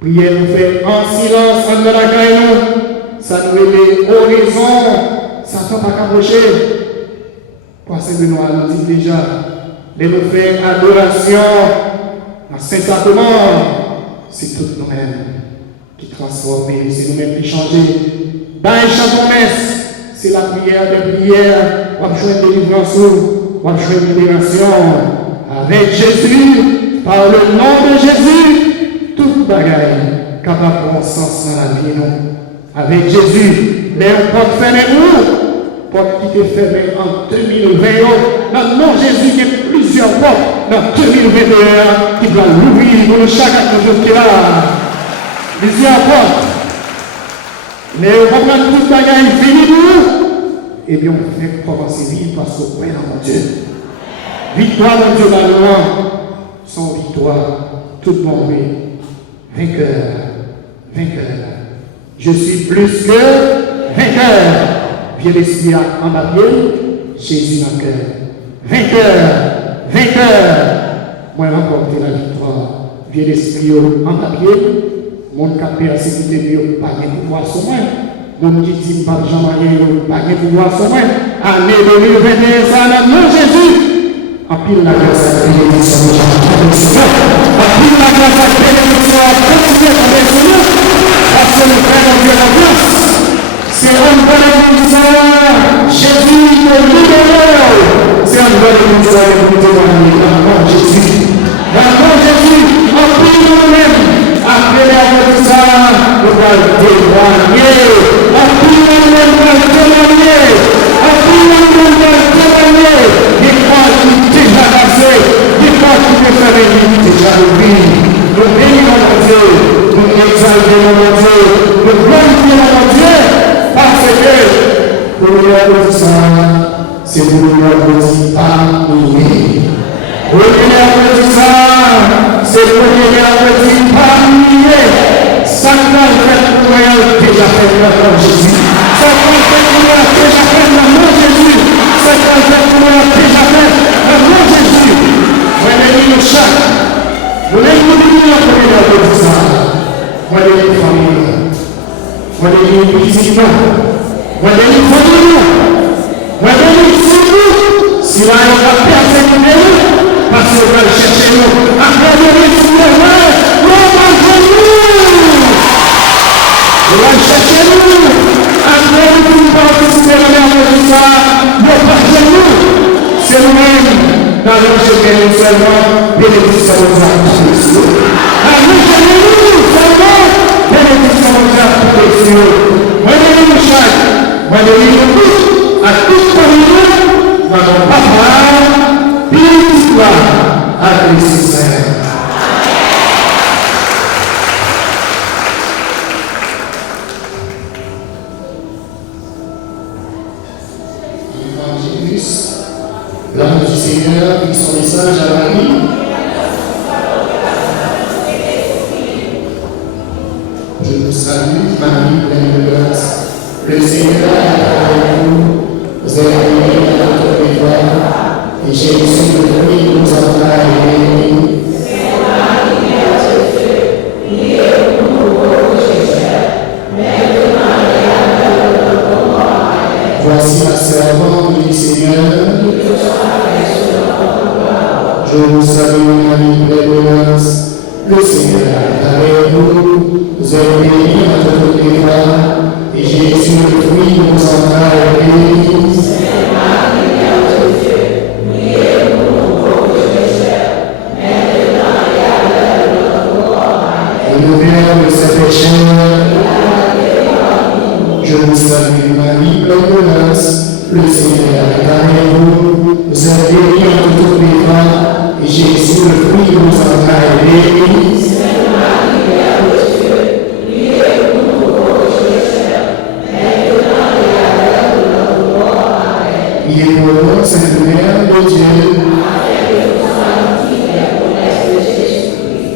Prière nous fait en silence en dans la caille. Ça nous est horizon. Satan pas qu'à approcher. Poisson de Noir nous dit déjà, les nous fait adoration dans Saint-Sacrement, c'est tout nous-mêmes qui transformons, c'est nous-mêmes qui changeons. Dans les chantons-messes, c'est la prière des prières, on va jouer délivrance, on va jouer libération. Avec Jésus, par le nom de Jésus, toute bagaille capable de prendre sens dans la vie, nous. Avec Jésus, les portes fermées-nous. Porte qui était fermée en 2020. Dans le nom de Jésus, il y a plusieurs portes dans 2021 qui doivent l'ouvrir pour nous chaque chose qui est là. Plusieurs portes. Mais on va prendre toute bagaille finie nous. Eh bien, on fait commencer à vivre parce qu'on croit dans mon Dieu. Victoire de Dieu dans le monde. Sans victoire, tout le monde est vainqueur. Vainqueur. Je suis plus que vainqueur. Viens l'esprit en ma vie, Jésus dans le cœur. Vainqueur, vainqueur. Moi, remporter la victoire. Viens l'esprit en ma vie. Mon cap persécuté, pas de pouvoir sur moi. Mon qui dit pas de Jean-Marie, pas de pouvoir sur moi. Année 2021, ça n'a pas Jésus. En pile la grâce à bénédiction. En pile la grâce à bénédiction. Continuez à bénédiction. Parce que nous faisons Dieu la grâce. C'est un bon église, Jésus est libéré. C'est un bon église, dans Jésus. Dans Jésus, en priant nous-mêmes, après la ça, nous allons témoigner. En priant nous-mêmes, nous allons témoigner. En priant nous-mêmes, nous allons témoigner. Des fois qui déjà passé, des fois qui peut faire une déjà ouvert. Nous bénissons mon Dieu, nous exaltons mon Dieu, nous glorifions mon Dieu. Parce que pour nous ça, c'est pour nous dire pas nier. Pour nous ça, c'est pour nous dire pas nier. Ça n'a fait pour nous déjà fait dans le nom de Jésus. Ça n'a fait pour nous déjà fait dans le nom de Jésus. Ça n'a fait pour nous déjà fait dans le nom de Jésus. Venez nous chaque. Venez nous dire pour nous ça. Venez nous famille. Whether you visit now, whether you follow now, whether you see you, si la personne parce que adorer le Seigneur. Cherchez-nous. Après, nous pouvons participer à la merveille de ça. Nous partons-nous. C'est nous-mêmes. Dans le chemin, nous seulement. Bénédiction aux actes précieux. Allons-nous seulement. Bénédiction aux actes précieux. Moi, je vous chaque. Moi, je vous tous. À toute famille. Dans mon papa. Bénédiction à Christ Seigneur. L'âme du Seigneur dit son message à Marie. Je vous salue, Marie, pleine de grâce. Le Seigneur est avec vous. Vous êtes bénie dans toutes les femmes. Et Jésus, le fruit de vos entrailles, est béni. Voici la servante du Seigneur. Je vous salue, Marie, pleine de grâce. Le Seigneur est avec vous. Vous êtes bénie entre toutes les femmes. Et Jésus, le fruit de vos entrailles, est béni. Et le Verbe de sa pécheur. Je vous salue, Marie, pleine de grâce. Le Seigneur est avec vous. Vous êtes bénie entre toutes les femmes. Et Jésus, le fruit de vos entrailles, est béni. Il est pour nous, Sainte Mère de Dieu.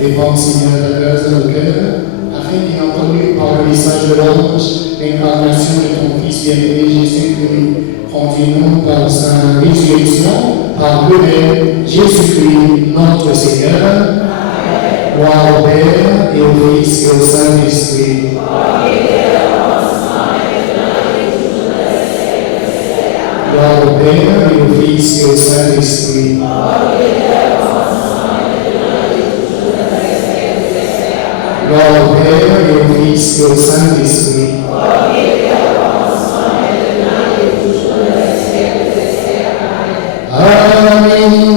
Réponds, Seigneur, la grâce de nos cœurs, afin d'ayant entendu par le message de l'ange l'incarnation de ton Fils bien-aimé Jésus-Christ, conduis-nous par sa résurrection, par le Père Jésus-Christ, notre Seigneur. Gloire au Père et au Fils et au Saint-Esprit. Gloire au Père et au Fils et au Saint-Esprit. Gloire au Père et au Fils et au Saint-Esprit. Amen.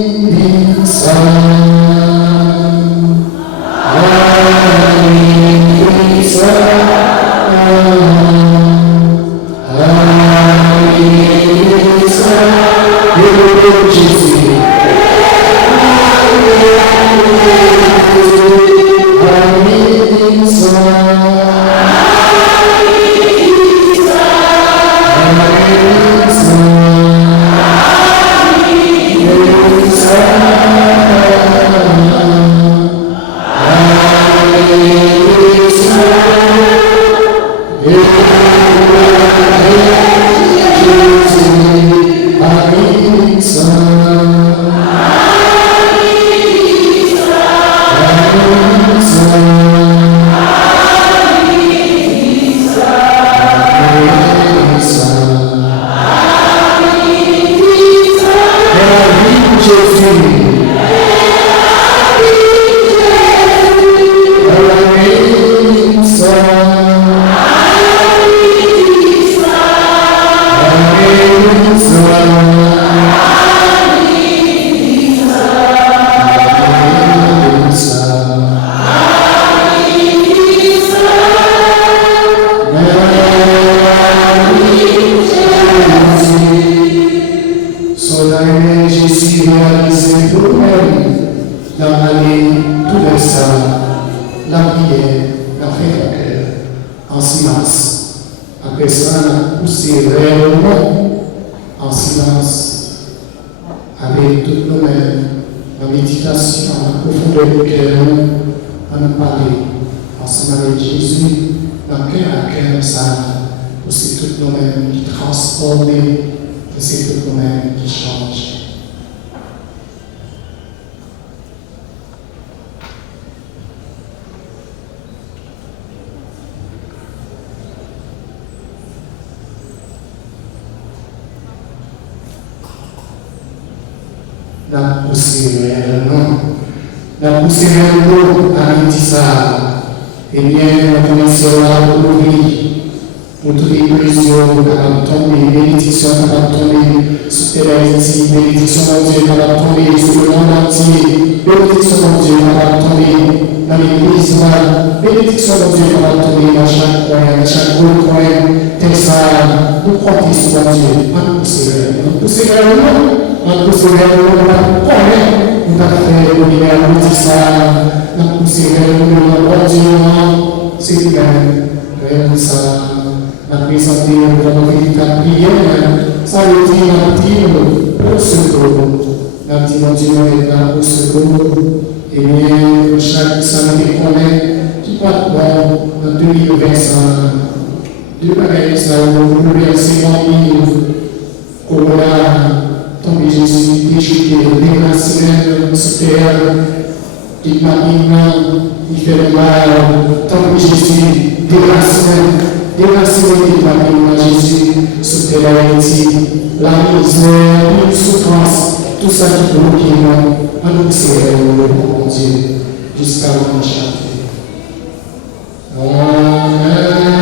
La poussée l'eau à midi ça. Eh bien, on commence à ouvrir pour toutes les illusions capables de tomber, bénédiction capable de tomber sur Haïti, bénédiction mon Dieu capable de tomber sur le monde entier, bénédiction mon Dieu capable de tomber dans l'église, bénédiction mon Dieu capable de tomber dans chaque coin, dans chaque coin, tel ça, nous comptons sur mon Dieu, on pousse vers nous, on pousse vers nous, on va connaître, on va faire le lumière, on dit ça, on pousse vers nous, on Dieu, c'est bien, comme ça. La présenter notre véritable prière, ça veut dire la dire au secours. La dire mon Dieu est là au secours. Et bien, chaque samedi qu'on est, qui porte bon dans 2025, deux bagailles, ça vous verser en livre, Corona, tomber Jésus, déchuté, dégracé sur terre, qui m'a il fait le mal, tomber Jésus, dégracé. Déraciné de la Jésus, sur terre Haïti, la misère, la souffrance, tout ça qui bloque nous, à nous serrer mon Dieu, jusqu'à nous chanter. Amen.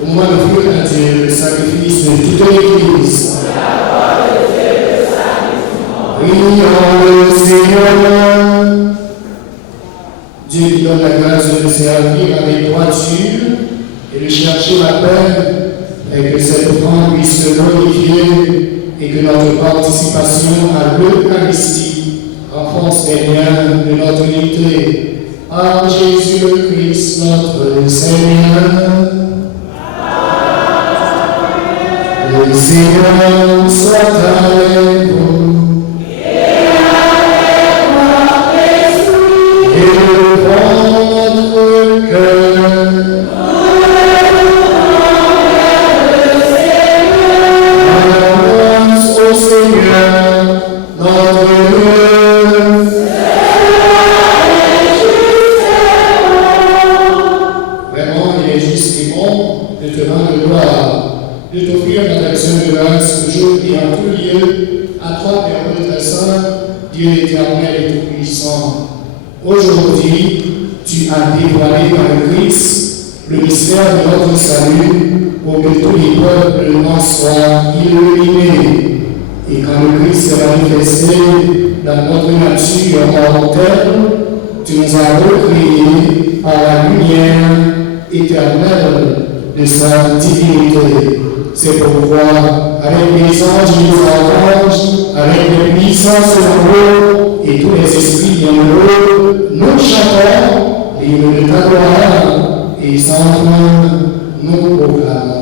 au moment d'offrir à Dieu le sacrifice de toute l'Église. Prions le Seigneur. Dieu lui donne la grâce de le servir avec droiture et de chercher la paix, et que cette offrande puisse se glorifier et que notre participation à l'Eucharistie renforce les liens de notre unité. Par Jésus le Christ, notre Seigneur. Le Seigneur soit avec vous. Et le votre cœur. Avance au Seigneur, notre Dieu. Vraiment, il est juste et bon de te rendre gloire, de t'offrir notre action de grâce toujours et en tout lieu, à toi, Père notre Saint, Dieu éternel et tout-puissant. Aujourd'hui, tu as dévoilé par le Christ le mystère de notre salut pour que tous les peuples en soient illuminés. Et quand le Christ s'est manifesté dans notre nature mortelle, tu nous as recréés par la lumière éternelle de sa divinité. C'est pourquoi, avec les anges et les archanges, avec les puissances en haut et tous les esprits bienheureux, nous chantons l'hymne de ta gloire et sans fin nous proclamons.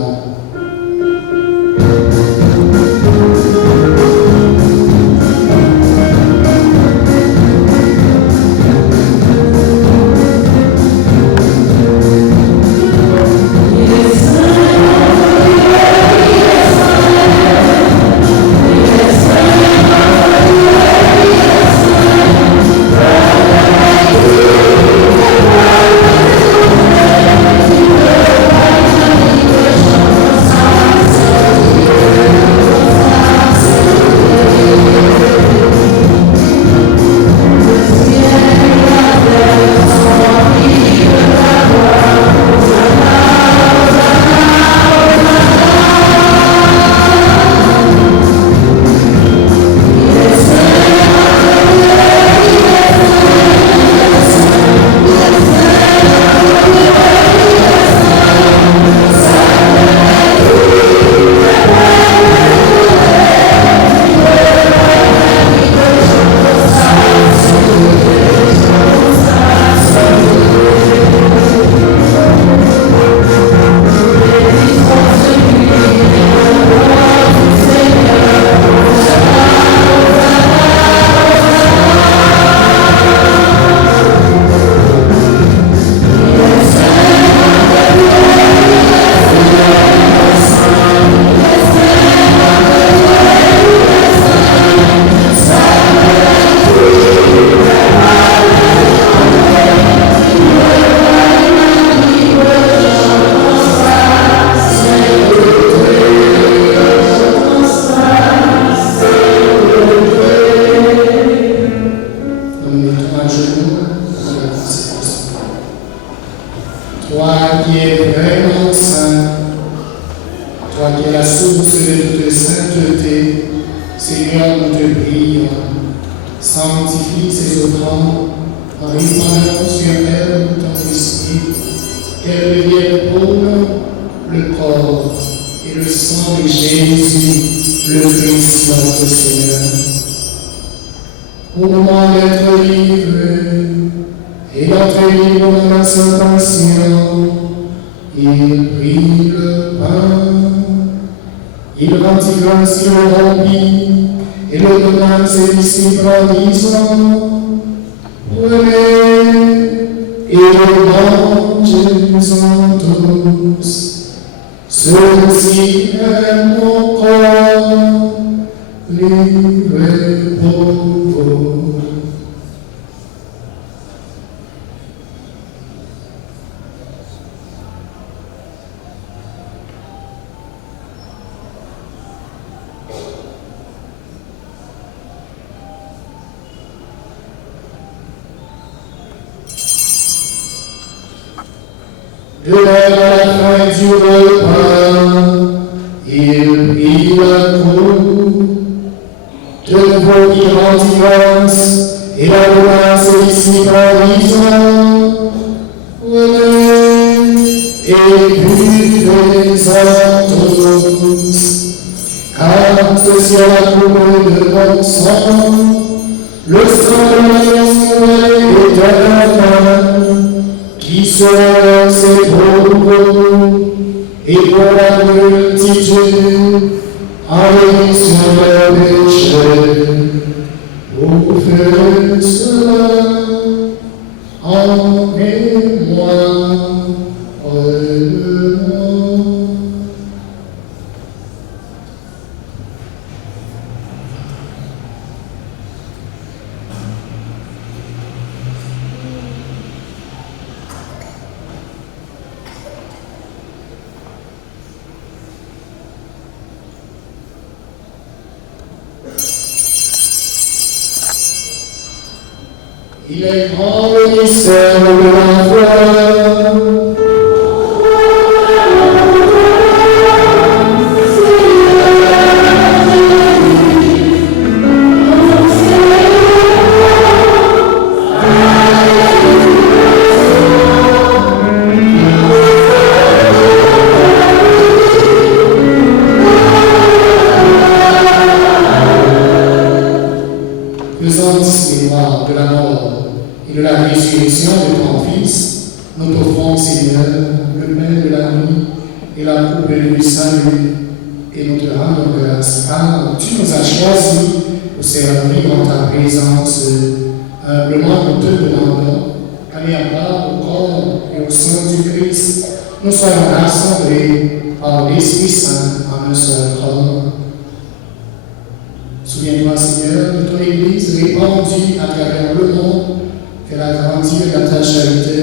De l'heure à la fin fin du repas, il prit la coupe, de nouveau il rendit grâce, et la donna à ses disciples en disant, venez et buvez-en tous, car ceci est la coupe de mon sang, le sang de l'alliance nouvelle éternelle, qui sera versé pour vous et pour la multitude en rémission des péchés. Vous faites cela en mémoire de moi. Il est grand le mystère de la foi. Faisant l'histoire de la mort et de la résurrection de ton Fils, nous t'offrons, Seigneur, le pain de la nuit et la coupe du salut, et nous te rendons grâce, car tu nous as choisis pour servir en ta présence. Humblement, nous te demandons qu'à part au corps et au sang du Christ, nous soyons rassemblés par l'Esprit Saint en un seul corps. Souviens-toi, Seigneur, de ton Église répandue à travers le monde, fais-la grandir dans ta charité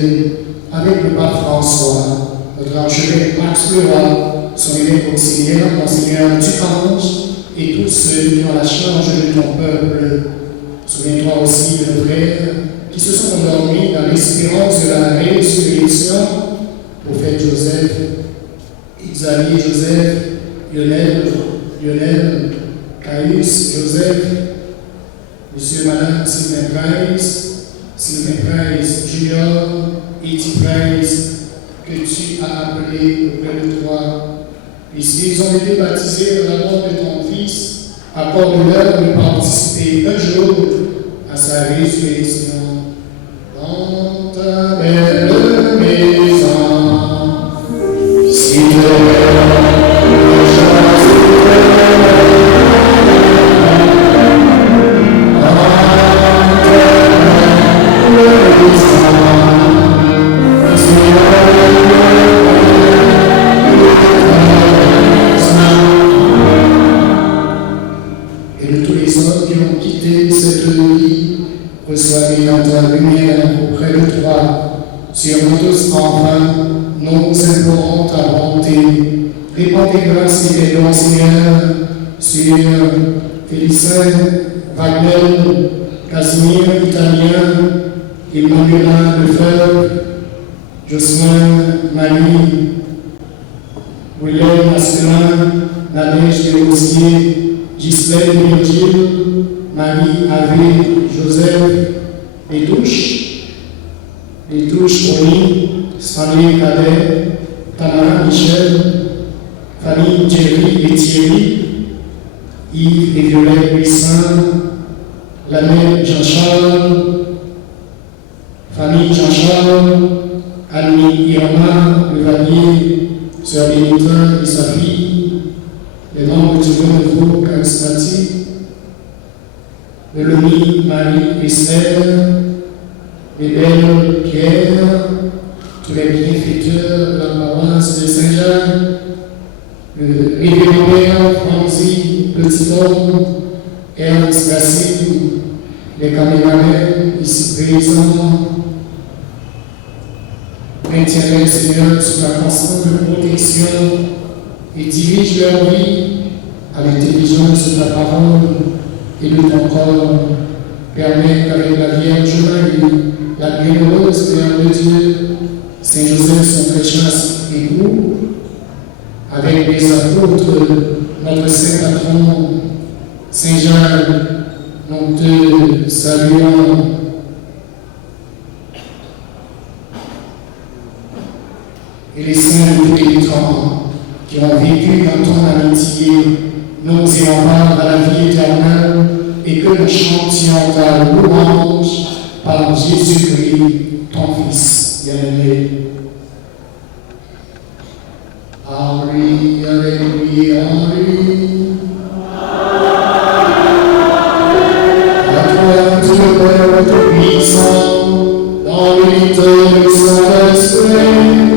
avec le pape François, notre archevêque Max Leroy, son évêque auxiliaire, Monseigneur Ducange, et tous ceux qui ont la charge de ton peuple. Souviens-toi aussi de nos frères qui se sont endormis dans l'espérance de la résurrection, prophète Joseph, Xavier Joseph, Lionel, Caius Joseph, Monsieur et Madame Sylvain Price, Junior, Eddie Price, que tu as appelé auprès de toi. Puisqu'ils ont été baptisés dans la mort de ton Fils, accorde-leur de participer un jour à sa résurrection. Dans ta belle maison, si et de tous les hommes qui ont quitté cette vie, reçoivent dans ta lumière auprès de toi. Sur nous tous, enfin, nous implorons ta bonté. Répands tes grâces et tes dons, Seigneur, sur Félicien, Wagner, Casimir, Italien, Emmanuel Lefebvre, Jocelyn, Marie, William Asselin, Nadège Desrosiers, Ghislaine Virgile, Marie Ave, Joseph, les touches Oni, Stanley Cadet, Tamara Michel, famille Jerry et Thierry, Yves et Violette Buissin, l'année Jean-Charles, famille Jean-Charles, Annie Irma, Levalier, Sœur Bénitin et sa fille, les membres du renouveau charismatique, Mélanie, Marie, Esther, les belles Pierre, tous les bienfaiteurs de la paroisse de Saint-Jacques, le révérend Père Franzi Petit-Homme, Ernst Racine, les caméramans ici présents. Maintiens-les, Seigneur, sous ta constante protection et dirige leur vie à l'intelligence de ta parole et de ton corps. Permets qu'avec la Vierge Marie, la bienheureuse Mère de Dieu, Saint Joseph, son très chaste, époux, avec les apôtres, notre Saint Patron, Saint Jean, nous te saluons. Et les saints de tous les temps qui ont vécu dans ton amitié, nous ayons part à la vie éternelle et que nous chantions ta louange par Jésus-Christ, ton Fils bien-aimé. Henri, avec lui, Henri. À toi, tout le Père tout-puissant, dans l'unité du Saint-Esprit.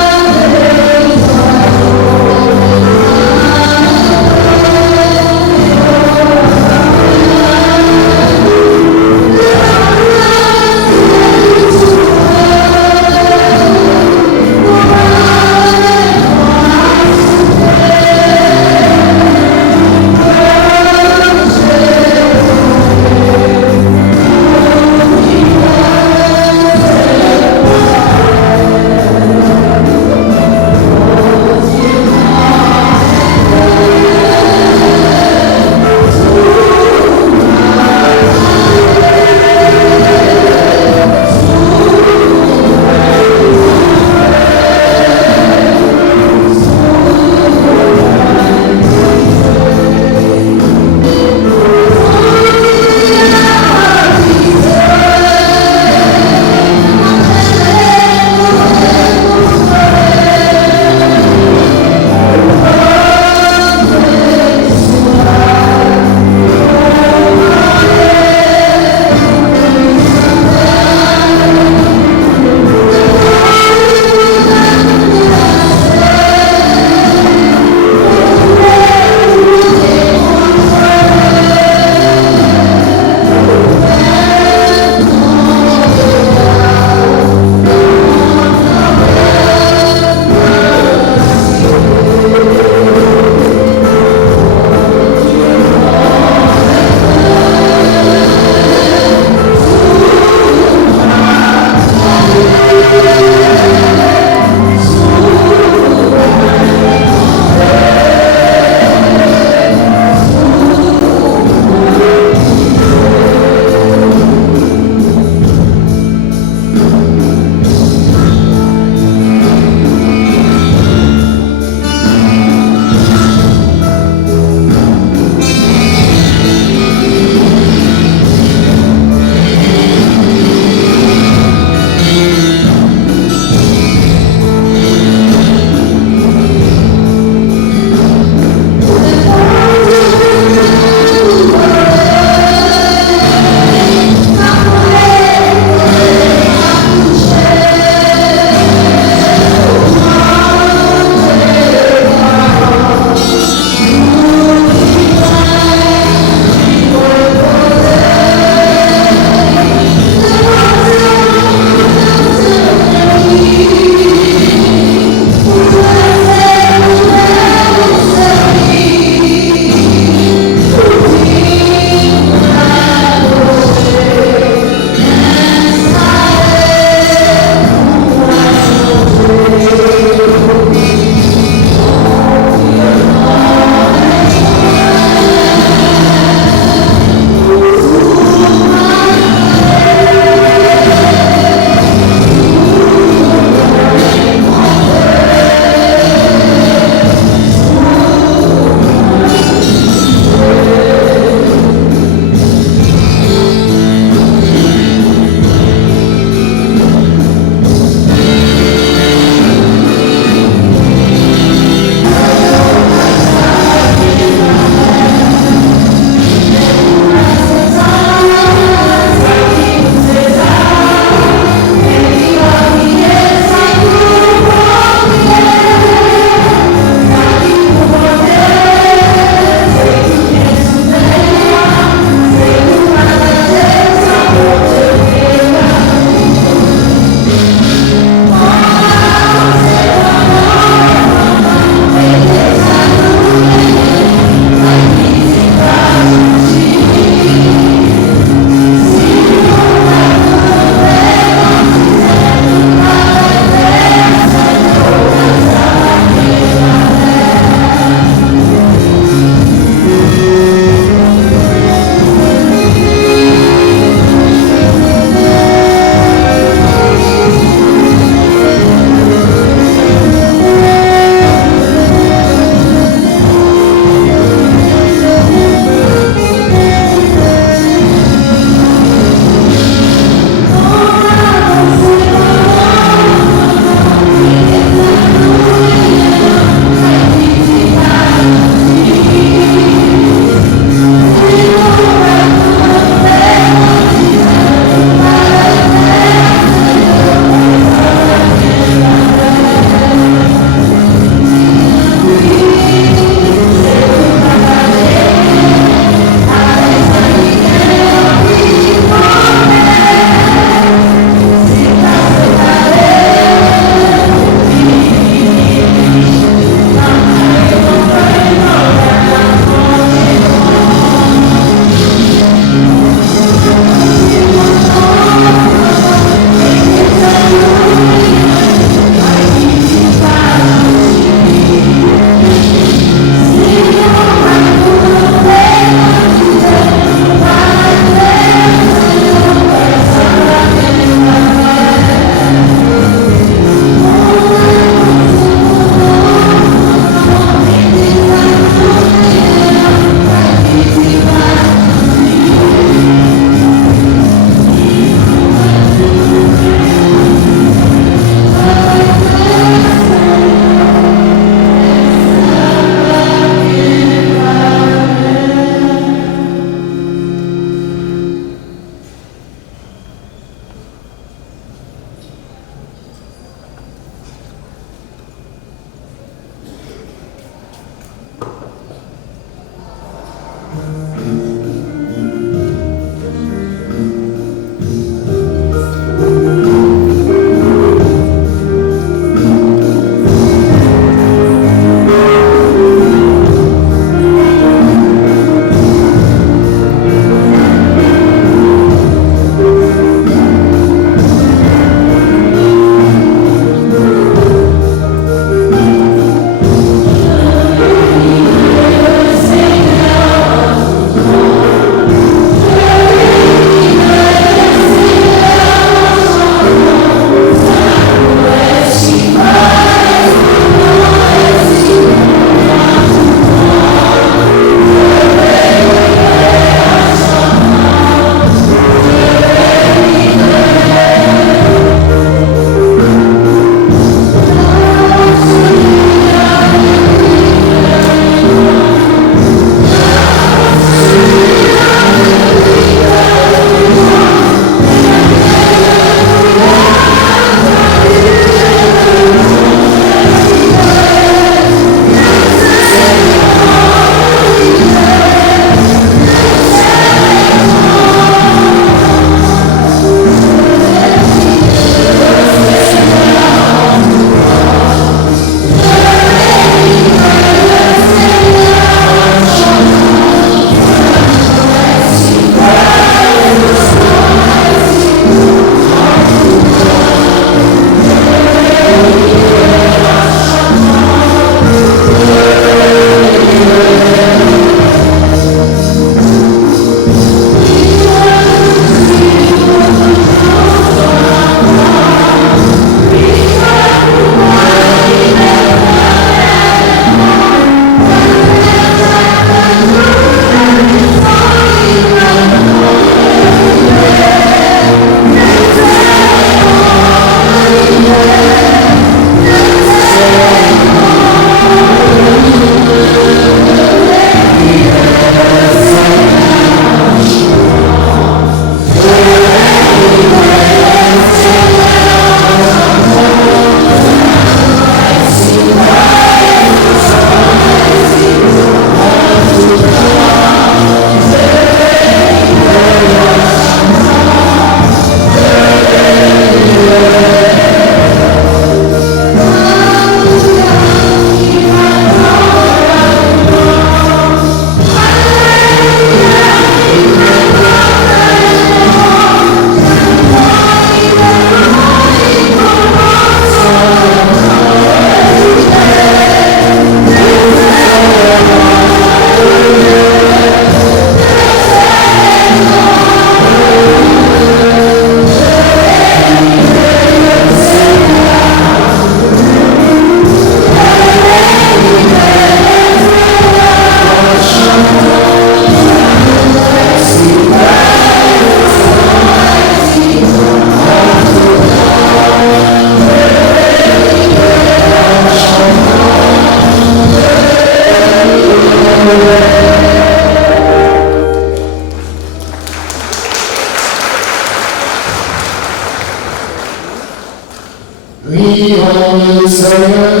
Prions le Seigneur.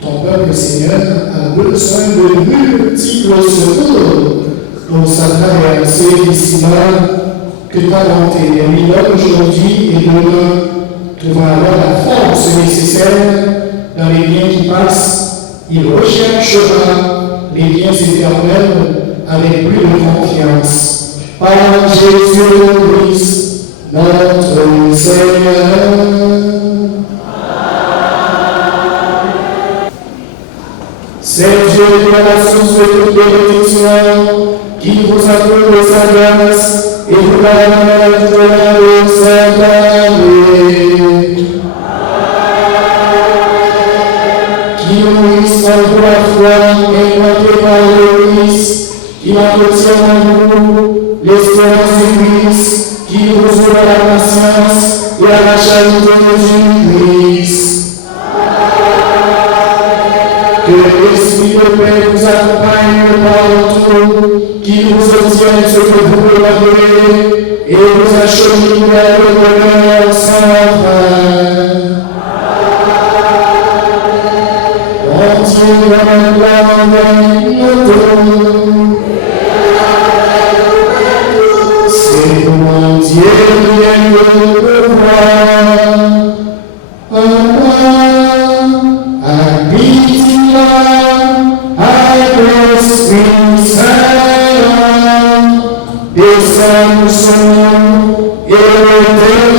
Ton peuple, Seigneur, a besoin de multiples secours pour sa traversée ici-bas. Que ta bonté termine aujourd'hui et demain trouvera alors la force nécessaire dans les biens qui passent. Il recherchera les biens éternels avec plus de confiance. Par Jésus-Christ, notre Seigneur. C'est Dieu de la source de toute bénédiction qui vous accorde sa grâce et vous permet de Saint-Esprit. Qui nourrisse pour la foi implantée par le Christ, qui entretient en vous l'espérance du Christ, qui vous ouvre la patience et à la charité de Jésus-Christ. Que l'Esprit de paix vous accompagne partout, qui vous obtienne ce que vous demandez et vous achemine vers le bonheur sans fin. On tient la main avec notre sommes, et